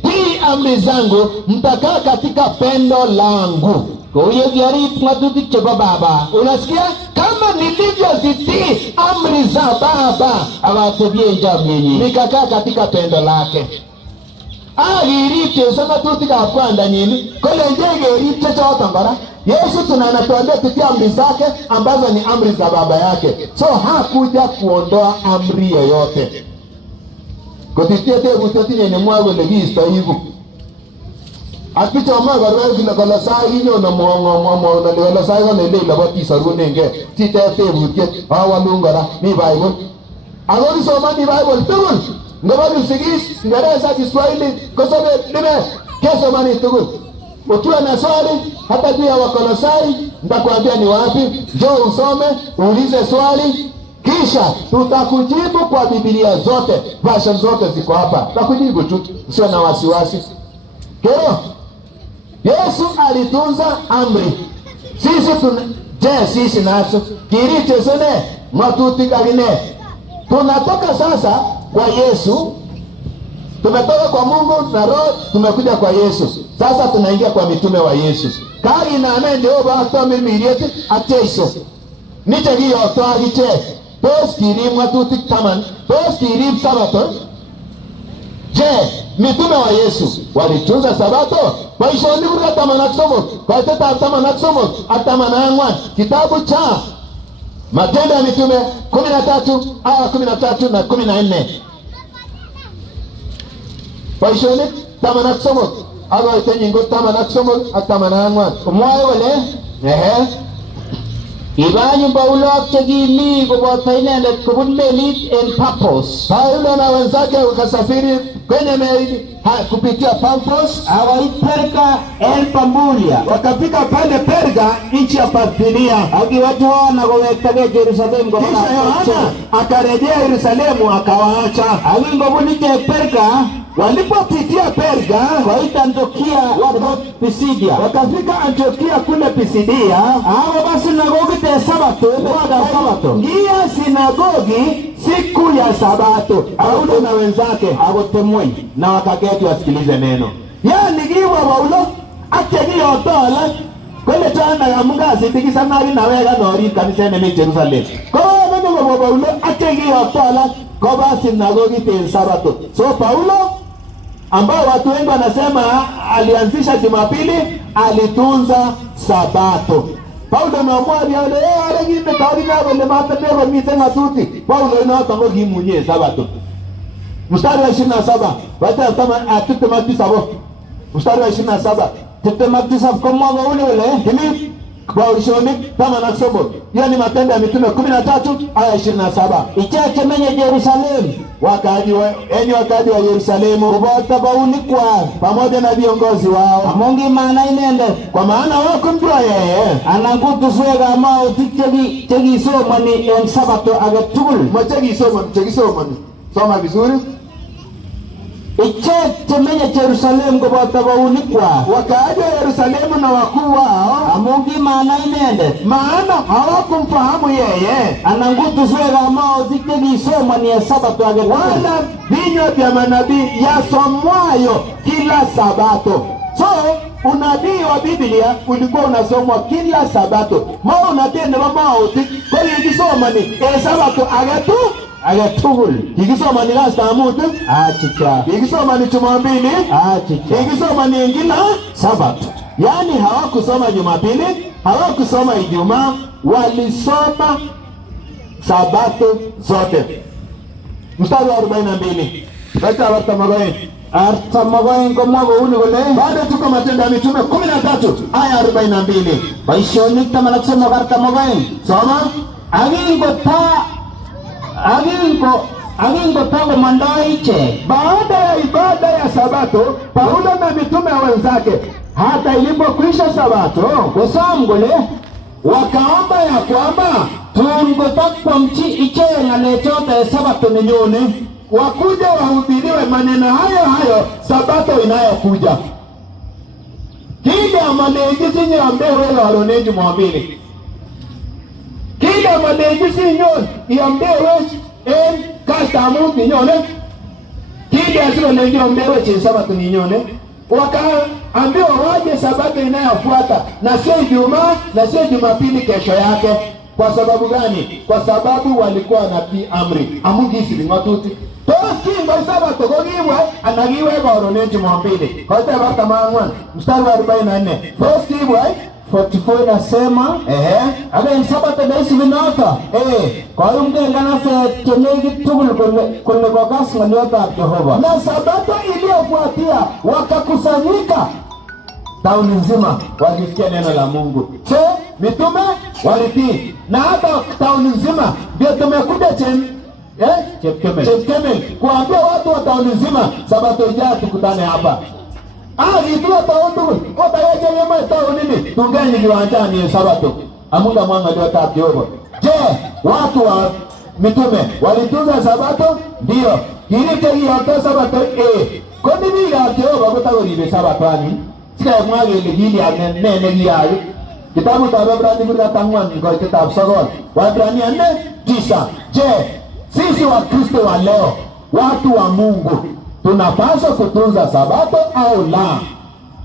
hii amri zangu mtakaa katika pendo langu. koye kiarip ngatutik chebo Baba Unasikia? Kama nilivyozitii amri za Baba akatebie njamnyenyin nikakaa katika pendo lake. Kirip Yesu ngatutikab kwandanyin kole kerip choton kora. Yesu tunanatuambia tutii amri zake ambazo ni amri za Baba yake. So hakuja kuondoa amri yoyote. Kotitie tebutietinye nemwoe kole kiisto iku. Akichoma korwe kile Kolosai kinyono mwongo na Kolosai kone ile lebo tisorunenge. Tite tebutiet awalun kora mi Bible. Ako kisomani Bible tugul. Ngoba Kipsigis, Kiingereza, Kiswahili, kosobe lime kesomani tugul. Ukiwa na swali hata juu ya Wakolosai nitakwambia ni wapi, njoo usome, uulize swali, kisha tutakujibu kwa Biblia zote, version zote ziko hapa. Tutakujibu tu, usiwe na wasiwasi. Kero, Yesu alitunza amri. Sisi naso kiriche sene matuti kagine. Tunatoka sasa kwa Yesu. Tumetoka kwa Mungu na Roho, tumekuja kwa Yesu. Sasa tunaingia kwa mitume wa Yesu. Kari na amende oba to mimiriete ateiso. Niche giyo to agiche. Tos kirim ngatutik taman. Tos kirim Sabato. Je, mitume wa Yesu walitunza Sabato? Waishoni kura tamanak somot. Kwa teta tamanak somot. Atamanangwan. Kitabu cha Matendo ya Mitume 13 aya 13 na 14. Waishoni tamanak somot. Aba itenyi ngo tamanak somot at tamanangwan. komwoe kole ibanyu Paulo ak chekimi koboto inendet kobun melit en Paphos Paulo na wenzake wakasafiri kwenye meli kupitia Paphos akoit Perga en Pampulia wakafika pale Perga nchi ya Pamfilia. akiwach Yohana kowektage Jerusalem Kisha Yohana akarejea Yerusalemu akawaacha. akingobun ichek Perga Walipopitia Perga koit Antiokia nebo Pisidia wakafika Antiokia kule Pisidia. akoba sinagogit en Sabato embetutab Sabato Ngia sinagogi siku ya Sabato. Paulo na wenzake akotemwei na wakaketi wasikilize neno. Yani kiwa Paulo achekiyotola kole chana ya mungazi tikisa nari na wega nori kanisa neme Jerusalem. Kwa neno kwa Paulo achekiyotola kwa sinagogi ten Sabato. So Paulo ambao watu wengi wanasema alianzisha Jumapili, alitunza Sabato. Paulo na mwari ale ngine tawari na wale matendo mitena tuti. Paulo inatango gimunye Sabato. Mstari wa 27 wata kama atutemati sabo. Mstari wa 27 tetemak tisap komwa kouni kole kimi Boishonik 13. Hiyo ni Matendo ya Mitume 13 aya 27. Ichek chemenye Jerusalem, Wakaaji wa Yerusalemu koboto baunikwa pamoja na viongozi wao, amun kimana inendet, kwa maana hawakumjua yeye. anan kutuswek amautik chekisomani en sabato age tugul. Chekisoman. Soma vizuri. Ichek chemenye Jerusalem koboto baunikwa, Wakaaji wa Yerusalemu na wakuu wao, amun kimana inendet, maana hawakumfahamu yeye, anan kutuswek amautik chekisomani en sabato age tugul. wala vinywa vya manabii yasomwayo kila Sabato. So unabii wa Biblia ulikuwa unasomwa kila Sabato. Unatende mauti kwa kikisomani Sabato Age tugul. kikisomani lasta mutu, Achicha. kikisomani Jumapili, Achicha. kikisomani kila Sabato. Yani hawakusoma Jumapili, hawakusoma Ijumaa, walisoma Sabato zote. Mstari wa 42. Leta Bartamagoeni. Artamagoen komwa kouni kole, Bado tuko Matendo ya Mitume 13 aya 42. boisionik 13 Artamagoen. Soma. Akingo komandoi ichek Baada ya ibada ya Sabato, Paulo na mitume wenzake, hata ilipokwisha Sabato, kosom kole wakaomba ya kwamba tun kotakwamchi ichek ng'alechoto en sabato nenyone, wakuja wahubiriwe maneno hayo Sabato inayokuja. Kile amalejisi nyambewe laloneji mwambili. Kile amalejisi nyon yambewe en kastamu ninyone. Kile asiko lengi yambewe chen Sabato ninyone. Wakaambiwa waje Sabato inayofuata, na sio Ijumaa na sio Jumapili kesho yake. Kwa sababu gani? Kwa sababu walikuwa wanatii amri. Amugisi ngatuti. Tos kingo Sabato kokiwe anakiwe koroneji mwambili. Kote Bartamagoen mstari wa 44. Tos kiwe 44 inasema aga en sabato neisubi noto koyumgei nganaset chenekit tugul kole kokas ng'oliotab Jehova. na Sabato iliyofuatia wakakusanyika tauni nzima wakisikia neno la Mungu. Mitume walitii, na hata tauni nzima ndio tumekuja Chepkemel kuambia watu wa tauni nzima Sabato ijayo tukutane hapa. Nituwa tauni tugul otayecheyema tauni nini tungeni kiwanjani Sabato amunga mwanga liotab Jehova. Je, watu wa mitume walitunza Sabato? Ndio. Kirite kiyoto Sabato koni biikab Jehova kotakoribe Sabato ani sikemwa kele kilyan ne nekiyae. Kitabutab Waebrania 4 koitetab 9. Waebrania 4:9. Je, sisi Wakristo wa leo, watu wa Mungu, tunapaswa kutunza Sabato au la?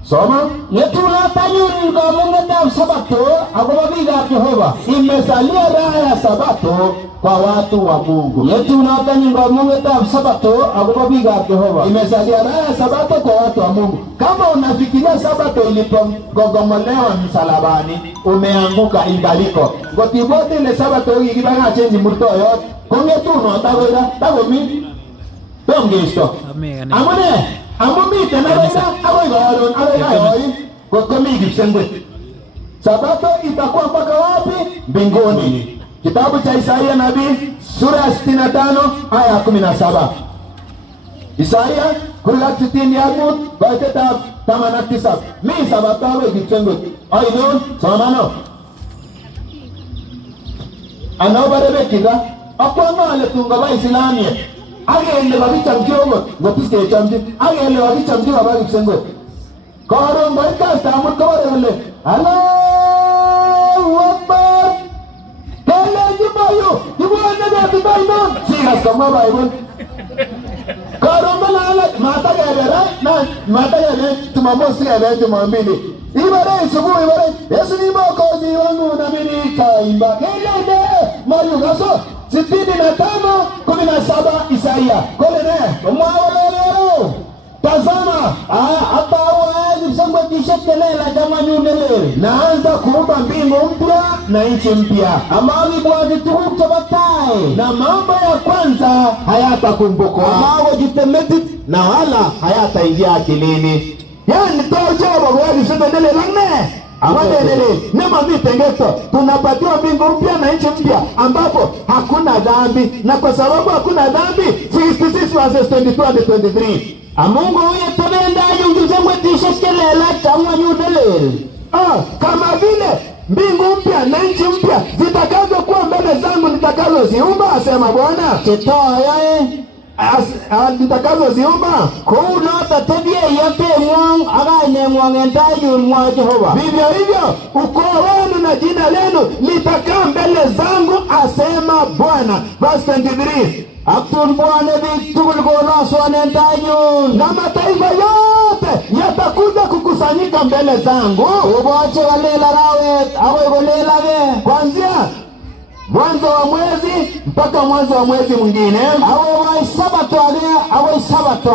Soma. Yetulatanyun kamung'etab sabato akobo biikab Jehova. Imesalia raha ya Sabato kwa watu wa Mungu. Yetulatanyun kamung'etab sabato akobo biikab Jehova. Imesalia raha ya Sabato kwa watu wa Mungu. Kama unafikiria Sabato ilipogogomolewa msalabani, umeanguka ingaliko. Ngotibote ile Sabato ikibaga chenji murtoyot, kongetuno tagomi tomgesto. Amune tenabaida agoi garon agoi gayoi kokomi kipsengwe. Sabato itakuwa mpaka wapi? Mbinguni. Kitabu cha Isaia nabii sura ya 65 aya 17. Isaia kula 60 ya mut baiteta 89. Mi Sabato agoi kipsengwe. Ainon somano. Anobare kida akwa ale tunga ba Islamie. Agele bakichamchi ogot ngotiske chamchi agele bakichamchi baba kipsengwe koron boikasta amut kobore kole Allahu Akbar kele jibayo jibone betitainon sikas komwa Bible koron balala matakebe Jumamosi kebe Jumapili ibare subuhi ibare Yesu ni mwokozi wangu na mimi nitaimba kele Mario Gaso 65:17 Isaia kolene mwawalero tazama hata wazi msangwe kishekelela kama nyunele naanza kuumba mbingu mpya na nchi mpya amali bwazi tukute batai na mambo ya kwanza hayatakumbukwa amawo jitemeti na wala hayataingia akilini. Yani tojo babo ya kisema nele langne Waendelee. Nema vitengeto. Tunapatiwa mbingu mpya na nchi mpya ambapo hakuna dhambi. Na kwa sababu hakuna dhambi, 66 verses 22 and 23. Mungu huyo tebenda yunguze mwetishe kelela changwa nyudelele. Kama vile mbingu mpya na nchi mpya zitakazokuwa mbele zangu nitakazoziumba, asema Bwana. Nitakazoziumba kuunota tebie yote mwang againe mwangentayu mwa Jehova. Vivyo hivyo ukoo wenu na jina lenu litakaa mbele zangu, asema Bwana. Verse 23. Aktun Bwana vitugul gola swanentayu. Na mataifa yote yatakuja kukusanyika mbele zangu. Uboche walela rawet awe golela ge. Kuanzia mwanzo wa mwezi mpaka mwanzo wa mwezi mwingine. Awe sabato age.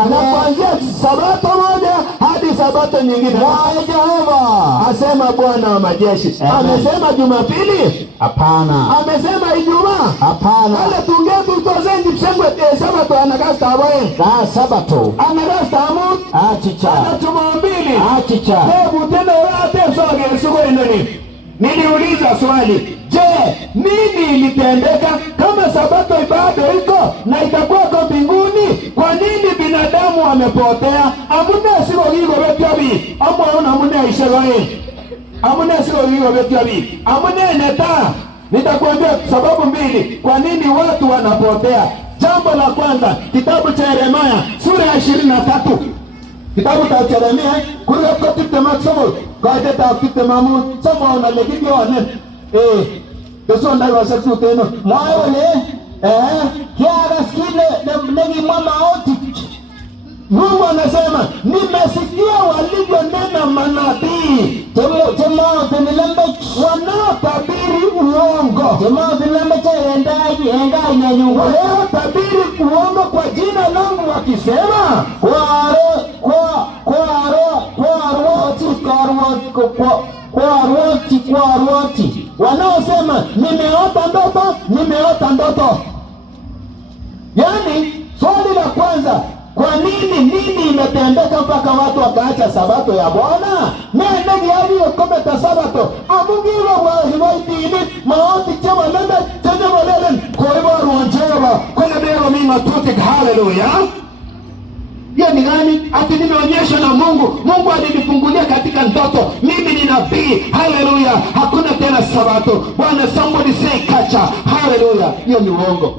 Na kuanzia sabato moja hadi sabato nyingine. Mwa Jehova. Asema Bwana wa majeshi. Amesema Jumapili? Hapana. Amesema Ijumaa? Hapana. Ale tungetu tozendi msengwe sabato anagasta abaye. Sabato. Anagasta amut. Achicha. Ana Jumapili. Achicha. Hebu tena wate soge sugo nini? Niliuliza swali. Je, nini ilitendeka kama sabato bado iko na itakuwa kwa mbinguni? Kwa nini binadamu wamepotea? Amune siko higo betyabi. Amune ishewae. Amune siko higo betyabi. Amune neta. Nitakwambia sababu mbili kwa nini watu wanapotea. Jambo la kwanza, kitabu cha Yeremia sura ya 23. Kitabu cha Yeremia kule kwa kitemasomo kwa data kitemamu somo na legiti one. Yesu ndiye wasatu tena. Moyo le kiara skile negi mama oti. Mungu anasema nimesikia walivyonena manabii. Temo tenilembe wanaotabiri uongo. Temo tenilembe engai nyanyungu. Wanaotabiri uongo kwa jina langu wakisema Kwarwati. Wanaosema nimeota ndoto. Yani swali la kwanza, kwa nini imetendeka mpaka watu wakaacha sabato ya Bwana? Nende hadi wakometa sabato. Amungiwa wahiwaitini maoti chama lenda tende walelen kwa ruanjeba kwa bero minga tutik. Haleluya. Hiyo ni gani? Ati nimeonyeshwa na Mungu. Mungu alinifungulia katika ndoto. Mimi ni nabii. Haleluya. Hakuna tena sabato. Bwana, somebody say kacha. Haleluya. Hiyo ni uongo.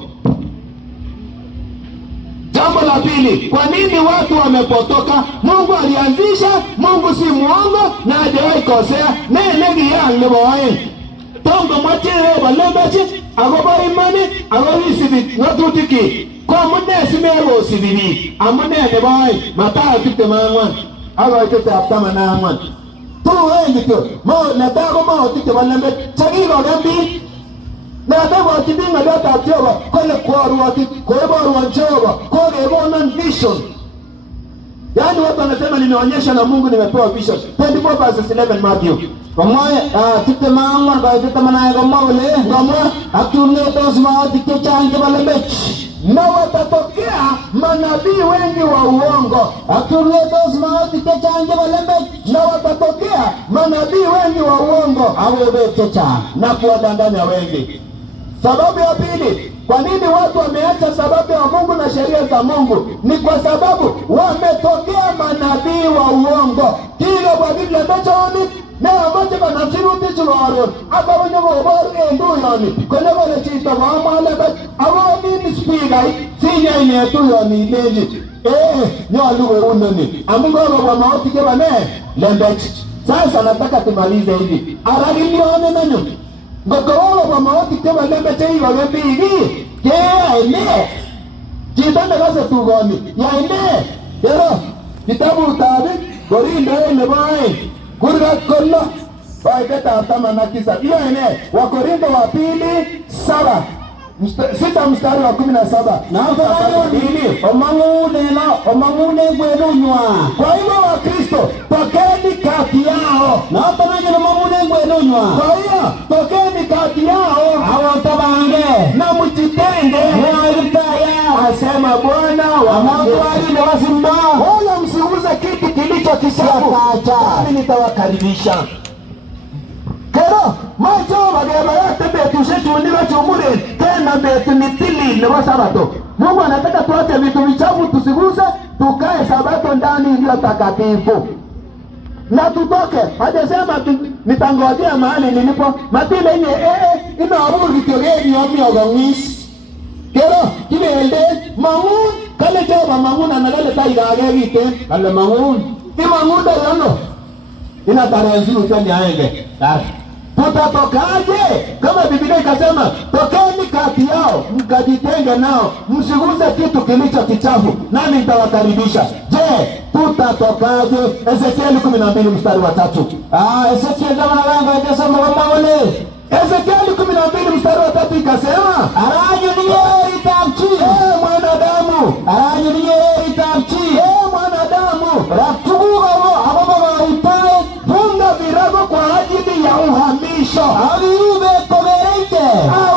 Jambo la pili, kwa nini watu wamepotoka? Mungu alianzisha, Mungu si muongo na hajawahi kosea. Negi yangu boye. Tongo mwachewe balembachi, agoba imani, agobi sibi ngatutiki. Kwa mune simego sibibi. Amune ne boy, mata kite mangwan. Aba kite aptama na angwan. Tu wengi tu. Mo na dago mo kite balembe. Chagi go gambi. Na dago kibinga data atioba kole kwaruati, kweba ruanchoba, kole bona vision. Yani watu wanasema nimeonyesha na Mungu nimepewa vision. 24 verses 11 Matthew. Kamoy kite mangwan ba kite manaye kamole. Kamwa atunne tosma kite change balembech. Na watatokea manabii wengi wa uongo. Na watatokea manabii wengi wa uongo na kuwadanganya wengi. Sababu ya pili, kwa nini watu wameacha sababu ya Mungu na sheria za Mungu? Ni kwa sababu wametokea manabii wa uongo. Kile kwa Biblia ndachoni na ambacho banasiru tichwaro akabonyo bobar endo yani kone bale chita mama lebe awami speaker sinya ine tu yani leji nyalu unoni amungo baba mauti ke bane lembech. Sasa nataka tumalize hivi aragilione nanyo ngogowo baba mauti ke bane lembech hiyo ngebigi ke ine jitanda kaza tugoni ya ine yero kitabu tabi gorindo ne bai Kurga kolla waikata atamana kisa. Iyo ene Wakorintho wa pili 6 mstari wa 17. Na kwa hili omangune gwenunywa. Kwa hivyo Wakristo tokeni kati yao. Na tanaje omangune gwenunywa. Kwa hiyo tokeni kati yao. Awatabange na mjitenge. Asema Bwana wa majeshi na wasimba. Wala msiuze kitu kilicho kisafu. Mimi nitawakaribisha. Wagebayate betushek chunigo chumuren tena betu ni tilil nebo Sabato. Mungu anataka tuache vitu vichafu tusiguse, tukae Sabato ndani iliyo takatifu. Na tutoke, hajasema nitangojea mahali nilipo. Matile nye ina abur kitogeni yomi ogongis. Kero, kile elde, mangun, kale jaba mangun anagale taigage gite, kale mangun. Ni mangun da yono. Ina tarenzi utani aenge. Tutatokaje? Kama Biblia ikasema, tokeni kati yao, mkajitenge nao, msiguse kitu kilicho kichafu, nami nitawakaribisha. Je, tutatokaje? Ezekieli 12 mstari wa 3. Ezekieli kama nalanga ikasema kama wale. Ezekieli 12 mstari wa 3 ikasema, aranyu niye itamchi, mwanadamu. Aranyu niye itamchi, mwanadamu. Ratuguga ababa ipae, funga virago kwa ajili ya uhamisho. Aliuwe kogereke.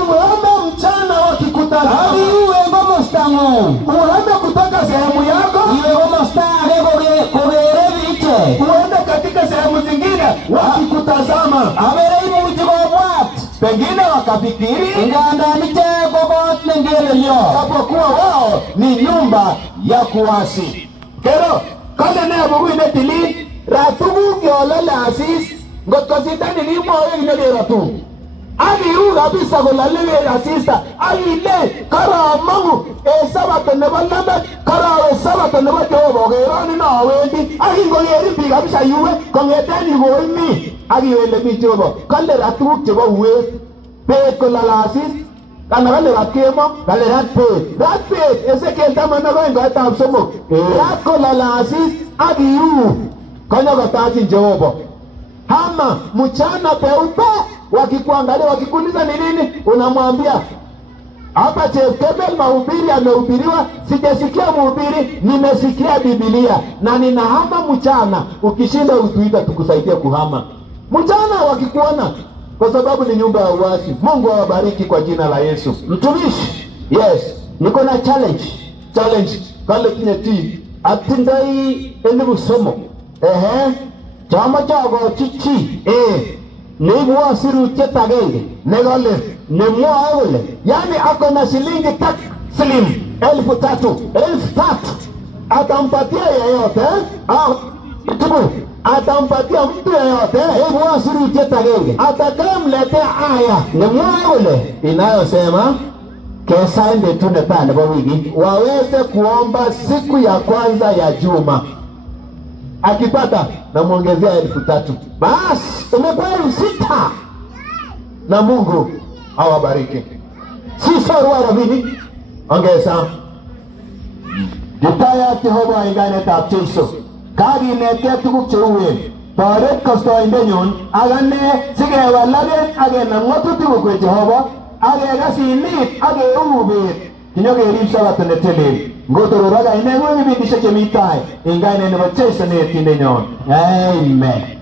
Uhame mchana wakikutana. Aliuwe ngomo stango. Uhame kutoka sehemu yako. Iwe ngomo stango kogere viche. Uende katika sehemu zingine wakikutazama. Amerei mujiko wat. Pengine wakafikiri inganda niche kokot nengele lyo. Kapokuwa wao ni nyumba ya kuasi. Kero, kale ne bugu ine tili, ratugu kiolele asis, ngot kositani ni mwawe ine ratu. Agi uu kabisa kulalele asista, agi le, kara mangu, Sabato nebo lambe, kara Sabato nebo Jehova, geroni na wendi, agi ngogeri pi kabisa yuwe, kongeteni goimi, agi wele mi Jehova, kale ratugu chebo uwe, pet kulala asis, kana kale rakemo, kale ratpet, Ezekiel tamanago ingoetab somok, rat kulala asis, agi uu, kanya kotaji Jehova. Hama mchana peupe, wakikuangalia wakikuuliza ni nini, unamwambia hapa Chepkemel mahubiri amehubiriwa, sijasikia mhubiri, nimesikia Biblia na ninahama mchana. Ukishinda utuita tukusaidie kuhama mchana wakikuona, kwa sababu ni nyumba ya uasi. Mungu awabariki kwa jina la Yesu. Mtumishi, yes, niko na challenge kale kinyeti atindai elimu somo chama chago chichi Nibwa siru cheta genge negole nemwa ole, yani ako na shilingi taslim 3,000 atampatia yeyote atampatia mtu yeyote. Nibwa siru cheta genge atakamletea aya nemwa ole inayosema kesa ende tune pale kwa wiki waweze kuomba siku ya kwanza ya juma. Akipata na muongezea 3,000. Basi umekuwa 6,000 na Mungu awabariki. Si sawa rabini ongeza ditaya Jehova ingane taptiso kadi neke tukuk cheruwe toret kosto indenyon agane sige walage agena ngotuti ko Jehova age gasinit age ubet kinyoge ripsa batenetele ngotoro raga inengo ibidisha chemitai ingane ne bachesa ne tindenyon. Amen.